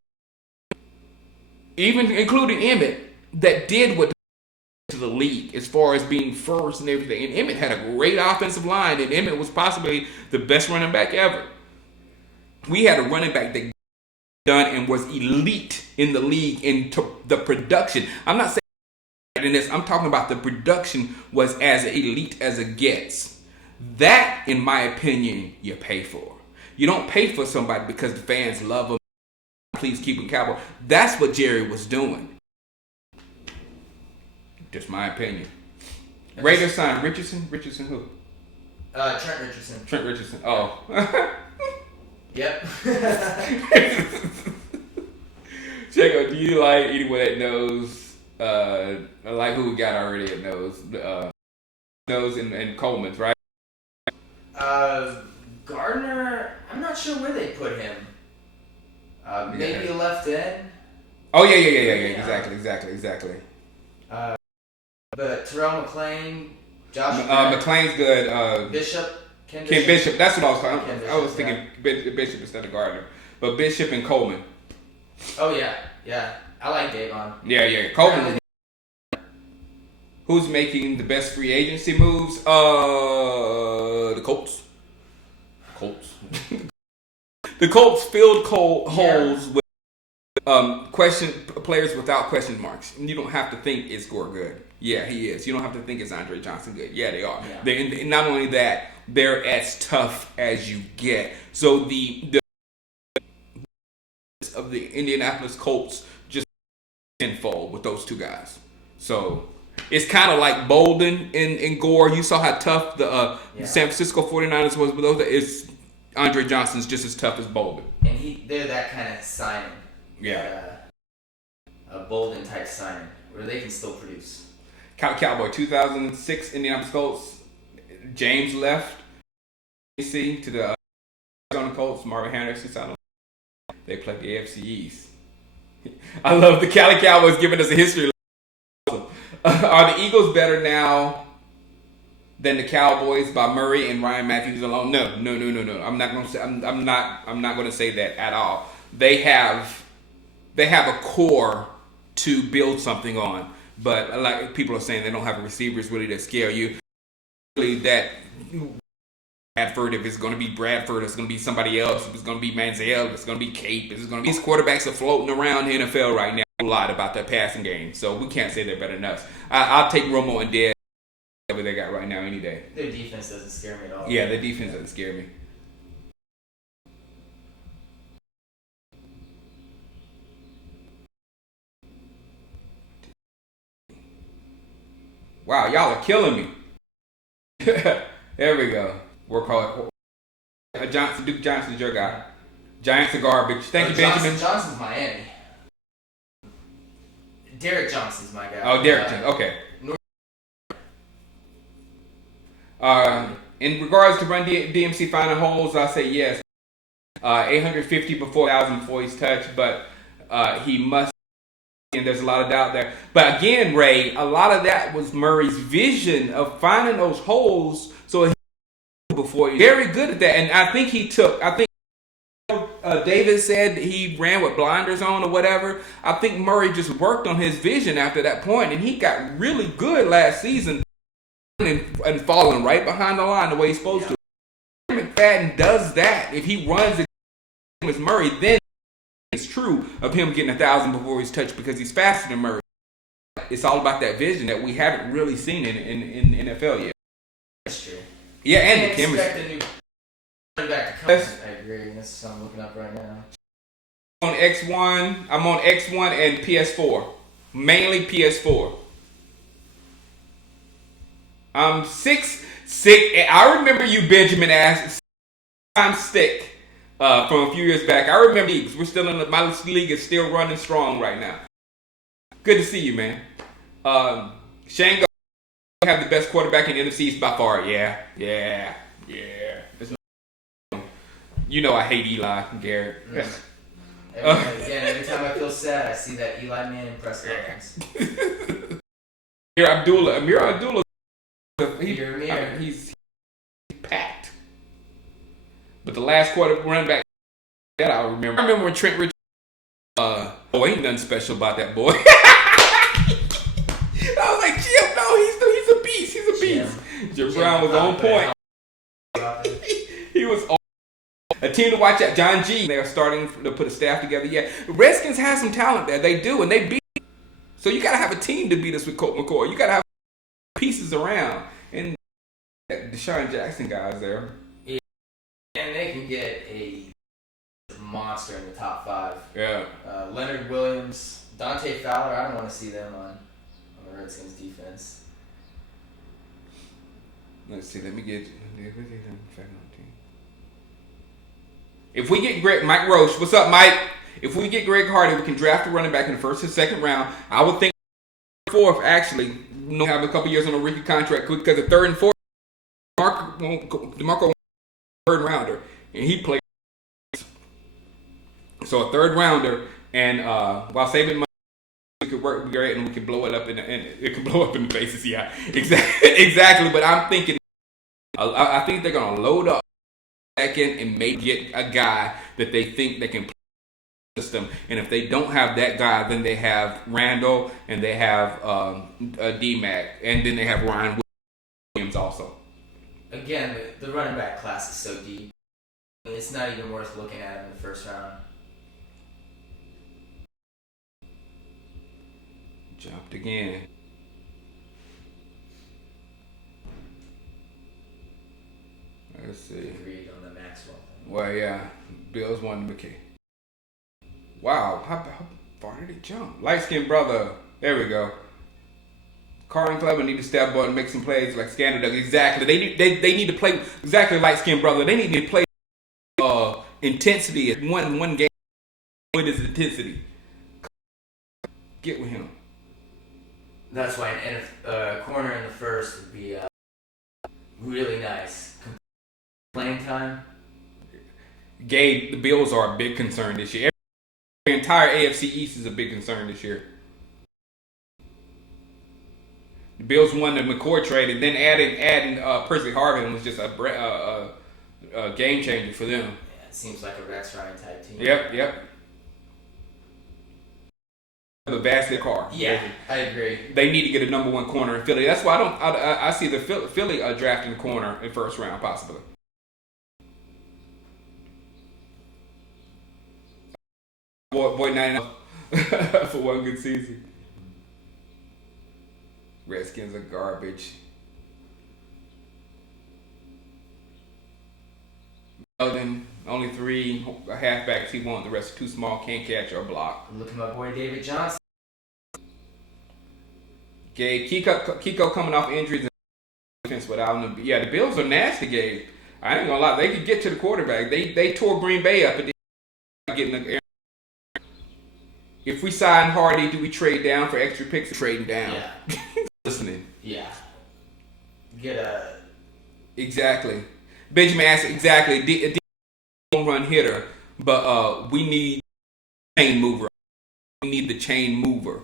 even including Emmett, that did what to the league as far as being first and everything. And Emmett had a great offensive line, and Emmett was possibly the best running back ever. We had a running back that done and was elite in the league in the production. I'm not saying in this, I'm talking about the production was as elite as it gets. That, in my opinion, you pay for. You don't pay for somebody because the fans love them. Please keep him Cowboy. That's what Jerry was doing. Just my opinion. Raiders signed Richardson. Richardson who? Trent Richardson. Trent Richardson. Oh. Yep. Shango, do you like anyone that knows? Like who we got already at knows? Knows and Coleman's, right? Gardner. I'm not sure where they put him. Maybe a left end. Oh yeah. Exactly. But Terrell McClain, Josh. McClain's good. Ken Bishop. That's what I was calling. I was thinking yeah. Bishop instead of Gardner, but Bishop and Coleman. Oh yeah. I like Davon. Yeah. Coleman. Who's making the best free agency moves? The Colts. The Colts filled holes with players without question marks. And you don't have to think it's Gore good. Yeah, he is. You don't have to think it's Andre Johnson good. Yeah, they are. Yeah. And not only that, they're as tough as you get. So the of the Indianapolis Colts just tenfold with those two guys. So it's kind of like Bolden and Gore. You saw how tough the San Francisco 49ers was with those. It's Andre Johnson's just as tough as Bolden. And they're that kind of signing. Yeah. A Bolden type signing where they can still produce. Cowboy 2006 Indianapolis Colts. James left AC to the Arizona Colts. Marvin Harrison signed on. They played the NFC East. I love the Cali Cowboys giving us a history. Are the Eagles better now than the Cowboys by Murray and Ryan Matthews alone? No. I'm not going to say. I'm not going to say that at all. They have they have a core to build something on. But like people are saying, they don't have receivers really that scare you. Really, that Bradford, if it's going to be Bradford, it's going to be somebody else. If it's going to be Manziel, it's going to be Cape. It's going to be these quarterbacks are floating around the NFL right now. A lot about that passing game, so we can't say they're better than us. I'll take Romo and Dez, whatever they got right now, any day. Their defense doesn't scare me at all. Yeah, their defense doesn't scare me. Wow, y'all are killing me. There we go. Work hard. Duke Johnson's your guy. Giants are garbage. Thank you, Benjamin. Johnson's Miami. Derek Johnson's my guy. Oh, Derek Johnson. Okay. In regards to run DMC finding holes, I say yes. 850 before 1,000 before he's touched, but he must. And there's a lot of doubt there. But again, Ray, a lot of that was Murray's vision of finding those holes. So he before he's very good at that, and I think David said he ran with blinders on or whatever. I think Murray just worked on his vision after that point, and he got really good last season and falling right behind the line the way he's supposed to. McFadden does that. If he runs against Murray, then it's true of him getting 1,000 before he's touched because he's faster than Murray. It's all about that vision that we haven't really seen in NFL yet. That's true. Yeah, and the chemistry. Back to yes. I agree. That's what I'm looking up right now. I'm on X1 and PS4. Mainly PS4. I'm 6'6". I remember you, Benjamin, asked I'm stick from a few years back. I remember these. We're still in my league is still running strong right now. Good to see you, man. Shango have the best quarterback in the NFC East by far. Yeah. You know I hate Eli, Garrett. Every time I feel sad, I see that Eli man in press conference. Amir Abdullah. He's packed. But the last quarter running back that I remember. I remember when Trent Richardson. Ain't nothing special about that boy. I was like, Jim, no, he's a beast. He's a beast. Jim Brown was on point. He was on. A team to watch out, John G. They are starting to put a staff together. Yeah, Redskins have some talent there. They do, and they beat. So you got to have a team to beat us with Colt McCoy. You got to have pieces around. And Deshaun Jackson guys there. Yeah, and they can get a monster in the top 5. Yeah. Leonard Williams, Dante Fowler. I don't want to see them on the Redskins defense. Let's see. Let me get. If we get Mike Roche, what's up, Mike? If we get Greg Hardy, we can draft a running back in the first and second round. I would think fourth, actually. Have a couple years on a rookie contract because the third and fourth, DeMarco third rounder, and he played. So a third rounder, and while saving money, we could work great, and we could blow it up, and it could blow up in the faces. Yeah, exactly. But I'm thinking, I think they're gonna load up second and maybe get a guy that they think they can play the system. And if they don't have that guy, then they have Randall and they have D-Mac, and then they have Ryan Williams also. Again, the running back class is so deep. It's not even worth looking at him in the first round. Jumped again. Let's see. Agreed on the Maxwell thing. Well, yeah. Bills won the McKay. Wow. How far did he jump? Light-skinned brother. There we go. Carlin Clever need to step up and make some plays like Scanner does. Exactly. They need to play exactly light-skinned brother. They need to play intensity. One game with his intensity. Get with him. That's why a corner in the first would be really nice. Playing time. Gabe, the Bills are a big concern this year. The entire AFC East is a big concern this year. The Bills won the McCoy trade, and then adding Percy Harvin was just a game changer for them. Yeah, it seems like a Rex Ryan type team. Yep. the basket car. Yeah, I agree. They need to get a number one corner in Philly. That's why I see the Philly drafting the corner in first round possibly. Boy 99 for one good season. Redskins are garbage. Then only 3 halfbacks he wants. The rest are too small, can't catch or block. Look at my boy David Johnson. Gabe Kiko coming off injuries and without him. Yeah, the Bills are nasty, Gabe. I ain't gonna lie, they could get to the quarterback. They tore Green Bay up and getting the air. If we sign Hardy, do we trade down for extra picks? Trading down. Yeah. Listening. Yeah. Get a. Exactly. Benjamin asked exactly. D home run hitter, but we need chain mover. We need the chain mover.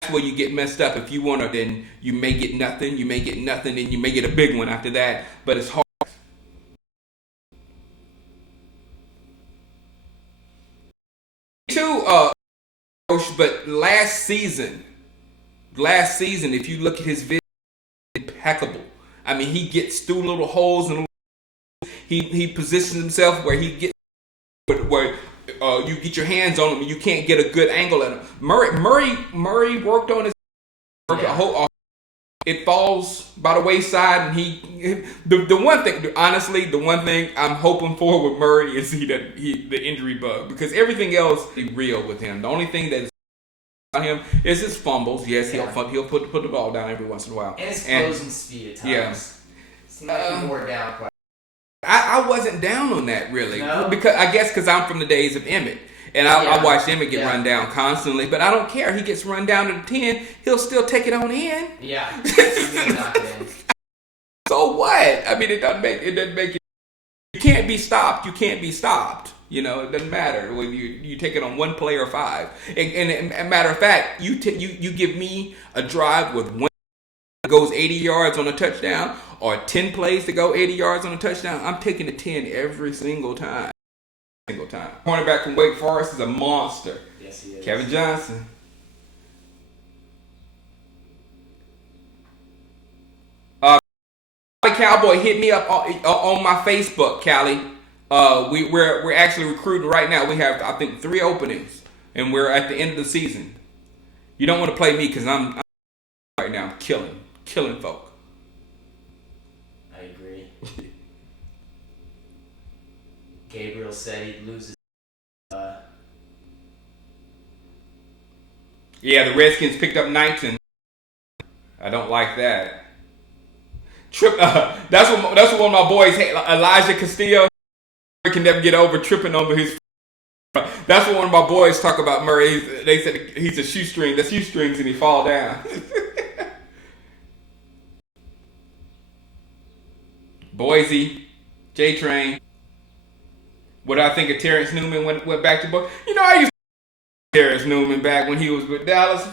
That's where you get messed up. If you want to, then you may get nothing. You may get nothing, and you may get a big one after that. But it's hard. But last season, if you look at his video, impeccable. I mean, he gets through little holes and he positions himself where he gets where you get your hands on him and you can't get a good angle at him. Murray worked on his it falls by the wayside, and the one thing, honestly, the one thing I'm hoping for with Murray is the injury bug, because everything else is real with him. The only thing that is on him is his fumbles. Yes, he'll put the ball down every once in a while. And his closing speed at times. Yeah. Seemed like he wore down quite. I wasn't down on that really, no? because I'm from the days of Emmett. And I watched Emmett get run down constantly, but I don't care. He gets run down to the 10, he'll still take it on in. Yeah. So what? I mean, it doesn't make it. You can't be stopped. You can't be stopped. You know, it doesn't matter when you take it on 1 play or 5. And a matter of fact, you give me a drive with 1 that goes 80 yards on a touchdown, or 10 plays to go 80 yards on a touchdown. I'm taking the 10 every single time. Cornerback from Wake Forest is a monster. Yes, he is. Kevin Johnson. Cowboy, hit me up on my Facebook, Callie. We're actually recruiting right now. We have, I think, 3 openings, and we're at the end of the season. You don't want to play me because I'm right now killing folk. I agree. Gabriel said he'd lose his. Yeah, the Redskins picked up 19. I don't like that. That's what one of my boys, Elijah Castillo, can never get over tripping over his. That's what one of my boys talk about Murray. They said he's a shoestring. The shoestrings and he fall down. Boise, J Train. What I think of Terrence Newman went back to Boise. You know, I used to Terrence Newman back when he was with Dallas.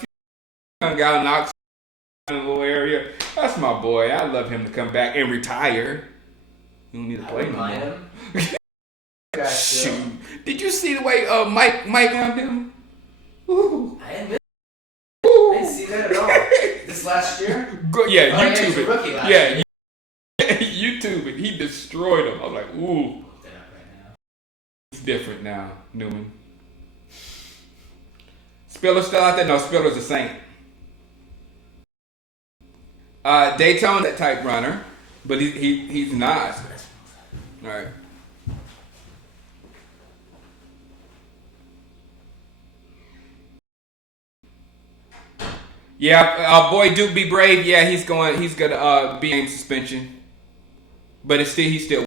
Young guy in Knox, in a little area. That's my boy. I love him to come back and retire. You don't need to play no more. Shoot. Did you see the way Mike found him? Ooh. I didn't see that at all. This last year? Yeah, YouTube it. Rookie last year. YouTube it. He destroyed him. I'm like, ooh. It's different now, Newman. Spiller's still out there? No, Spiller's a Saint. Daytona, that type runner, but he's not. All right. Yeah, boy Duke be brave. Yeah, he's gonna be game suspension, but he's still, in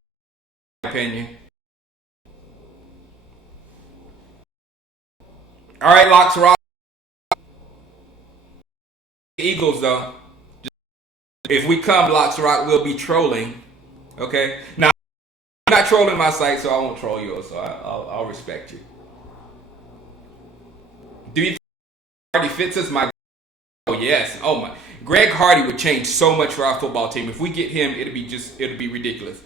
my opinion. All right, Locks Rock. Eagles though. If we come, Locks Rock, we'll be trolling. Okay. Now, I'm not trolling my site, so I won't troll yours. So I'll respect you. Do you think Hardy fits us? Oh yes. Oh my. Greg Hardy would change so much for our football team. If we get him, it'll be ridiculous.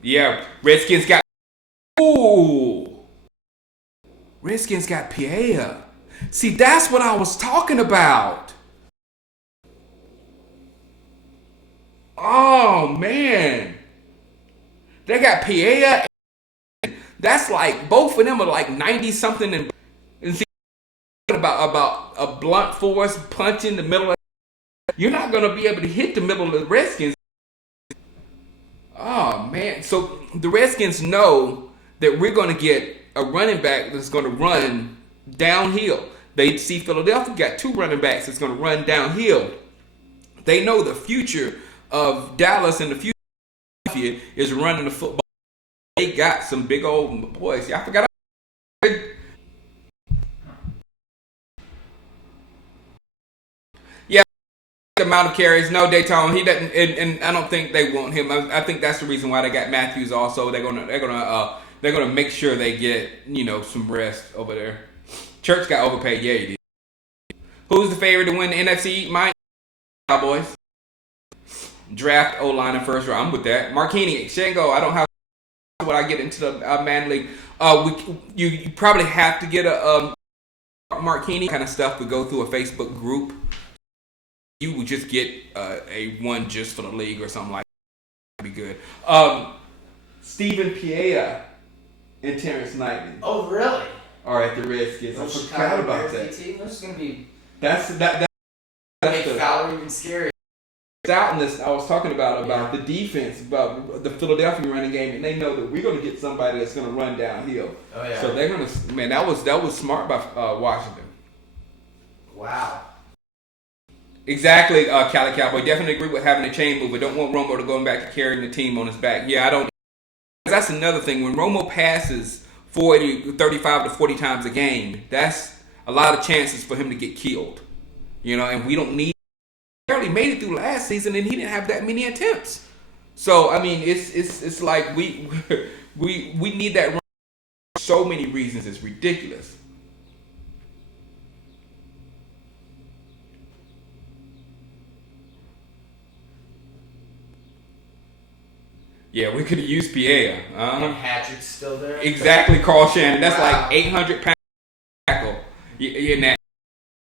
Yeah. Redskins got. Ooh. Redskins got Piea. See, that's what I was talking about. Oh, man. They got Piea. That's like, both of them are like 90-something. And see, about a blunt force punch in the middle of. You're not going to be able to hit the middle of the Redskins. Oh, man. So the Redskins know that we're going to get a running back that's going to run downhill. They see Philadelphia got 2 running backs that's going to run downhill. They know the future of Dallas and the future of Philadelphia is running the football. They got some big old boys. I forgot. Yeah, the amount of carries. No, Daytona. He doesn't, and I don't think they want him. I think that's the reason why they got Matthews. Also, they're gonna make sure they get some rest over there. Church got overpaid. Yeah, he did. Who's the favorite to win the NFC? Mine, Cowboys. Draft O-line in first round. I'm with that. Marquini, Shango. I don't have what I get into the man league. You probably have to get a Marquini kind of stuff. We go through a Facebook group. You would just get a one just for the league or something like that. That'd be good. Stephen Piea and Terrence Knighton. Oh, really? All right, the Redskins. I forgot about that. This is gonna be. That's Make Fowler even scary. Stoutness I was talking about the defense, about the Philadelphia running game, and they know that we're going to get somebody that's going to run downhill. Oh yeah. So they're going to. Man, that was smart by Washington. Wow. Exactly, Cali Cowboy. Definitely agree with having a chain mover. Don't want Romo to go back to carrying the team on his back. Yeah, I don't. That's another thing. When Romo passes 35 to 40 times a game, that's a lot of chances for him to get killed. And we don't need. He barely made it through last season, and he didn't have that many attempts. So I mean, it's like we need that run for so many reasons. It's ridiculous. Yeah, we could have used Piea. And Hatcher's still there. Exactly, Carl Shannon. That's like 800 pounds tackle. In that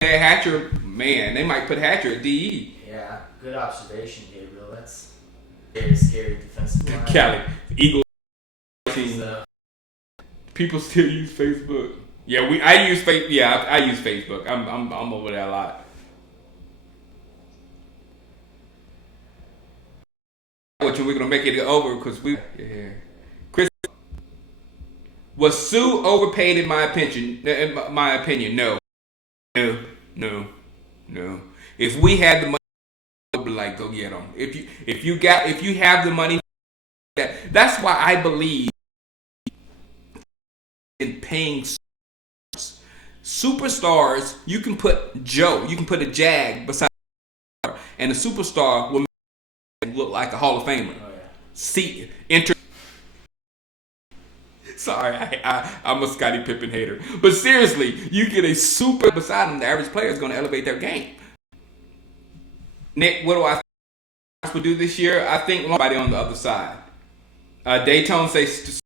Hatcher, man, they might put Hatcher at DE. Yeah, good observation, Gabriel. That's very scary defensive line. Cali, Eagles team. People still use Facebook. Yeah, I use Facebook. Yeah, I use Facebook. I'm over there a lot. Which we're gonna make it over because Chris, was Sue overpaid in my opinion? No. If we had the money, I'd be like, go get them. If you have the money, that's why I believe in paying superstars. You can put a Jag beside, and a superstar will look like a Hall of Famer. Oh, yeah. Sorry, I'm a Scottie Pippen hater. But seriously, you get a super beside him, the average player is going to elevate their game. Nick, what do I think would do this year? I think nobody on the other side. Daytona says,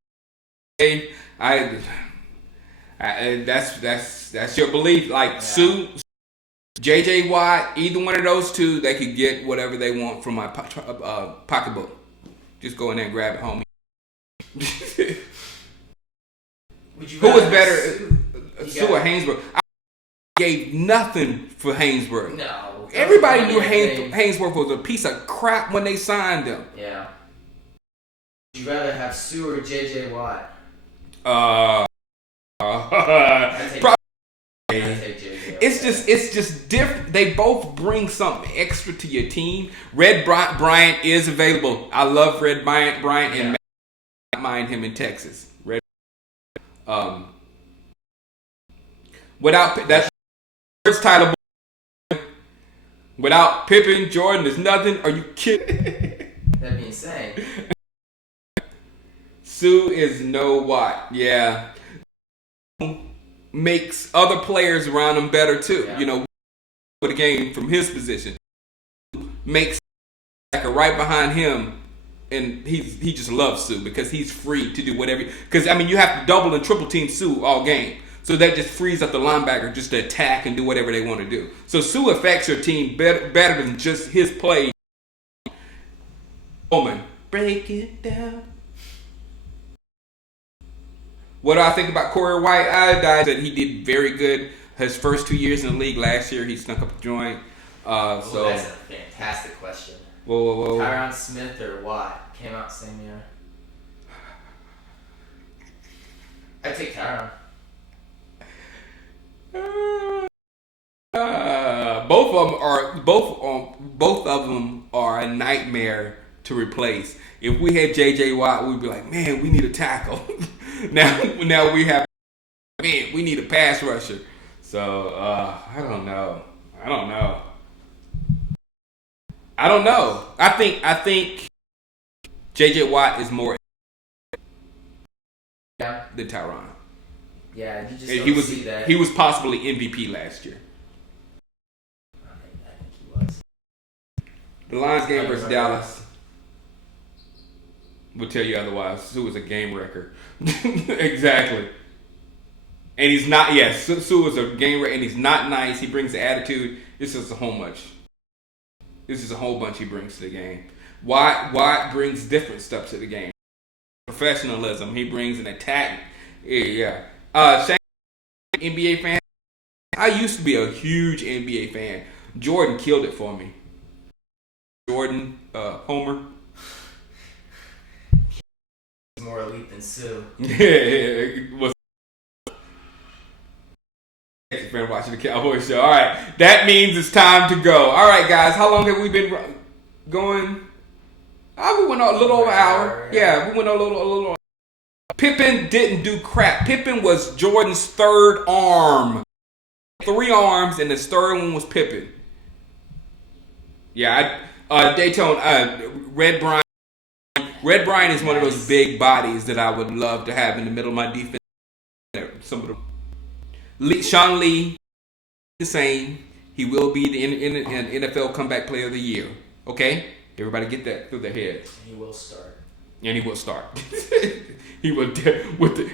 that's your belief. Like, yeah. Sue, J.J. Watt, either one of those two, they could get whatever they want from my pocketbook. Just go in there and grab it, homie. Who was better, Sue or Hainsworth? I gave nothing for Hainsworth. No. Everybody knew Hainsworth was a piece of crap when they signed him. Yeah. Would you rather have Sue or J.J. Watt? It's just different. They both bring something extra to your team. Red Bryant is available. I love Red Bryant, and I mind him in Texas. Without that's Tyler. Without Pippen, Jordan is nothing. Are you kidding? That'd be insane. Sue is no Watt. Yeah. Makes other players around him better too. Yeah. For the game from his position. Makes right behind him, and he just loves Sue because he's free to do whatever. Because you have to double and triple team Sue all game. So that just frees up the linebacker just to attack and do whatever they want to do. So Sue affects your team better than just his play. Bowman, break it down. What do I think about Corey White? I said he did very good his first 2 years in the league. Last year he snuck up a joint. So that's a fantastic question. Whoa. Tyron Smith or Watt came out same year. I take Tyron. Both of them are a nightmare to replace. If we had J.J. Watt, we'd be like, man, we need a tackle. now we have, man, we need a pass rusher. So I don't know. I think J.J. Watt is more than Tyron. Yeah, you just don't see that. He was possibly MVP last year. I think he was. The Lions game versus Dallas would tell you otherwise. Sue was a game wrecker. Exactly. And he's not, yes, Sue is a game wrecker, and he's not nice. He brings the attitude. This is a whole bunch. This is a whole bunch he brings to the game. Watt brings different stuff to the game. Professionalism. He brings an attack. Yeah. Shango, NBA fan. I used to be a huge NBA fan. Jordan killed it for me. Jordan, Homer. He's more elite than Sue. Yeah, was fan watching the Cowboys show. All right, that means it's time to go. All right, guys, how long have we been going? We went a little over an hour. Yeah, we went a little. Pippen didn't do crap. Pippen was Jordan's third arm. 3 arms, and his third one was Pippen. Yeah, Daytona, Red Bryant. Red Bryant is one of those big bodies that I would love to have in the middle of my defense. Some of them. Sean Lee, the same. He will be the NFL Comeback Player of the Year. Okay? Everybody get that through their heads. And he will start. He will.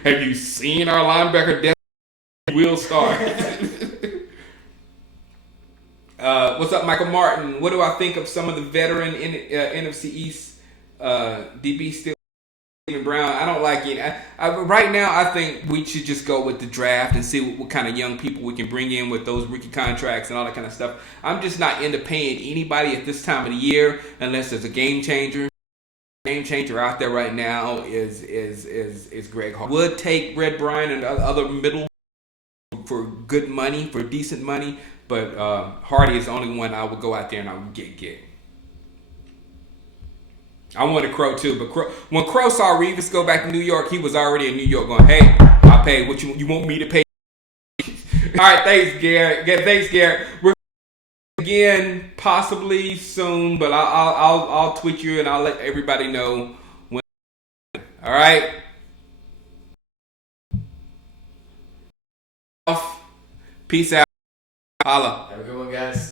Have you seen our linebacker? He will start. What's up, Michael Martin? What do I think of some of the veteran NFC East DB still? Brown. I don't like it. Right now, I think we should just go with the draft and see what kind of young people we can bring in with those rookie contracts and all that kind of stuff. I'm just not into paying anybody at this time of the year unless there's a game changer. Game changer out there right now is Greg Hardy. Would take Red Bryant and other middle for good money, for decent money, but Hardy is the only one I would go out there and I would get. I wanted Crow too, but when Crow saw Revis go back to New York, he was already in New York going, hey, I'll pay what you want me to pay. All right, thanks, Garrett. We're again possibly soon, but I'll tweet you and I'll let everybody know when. All right. Peace out. Holla. Have a good one, guys.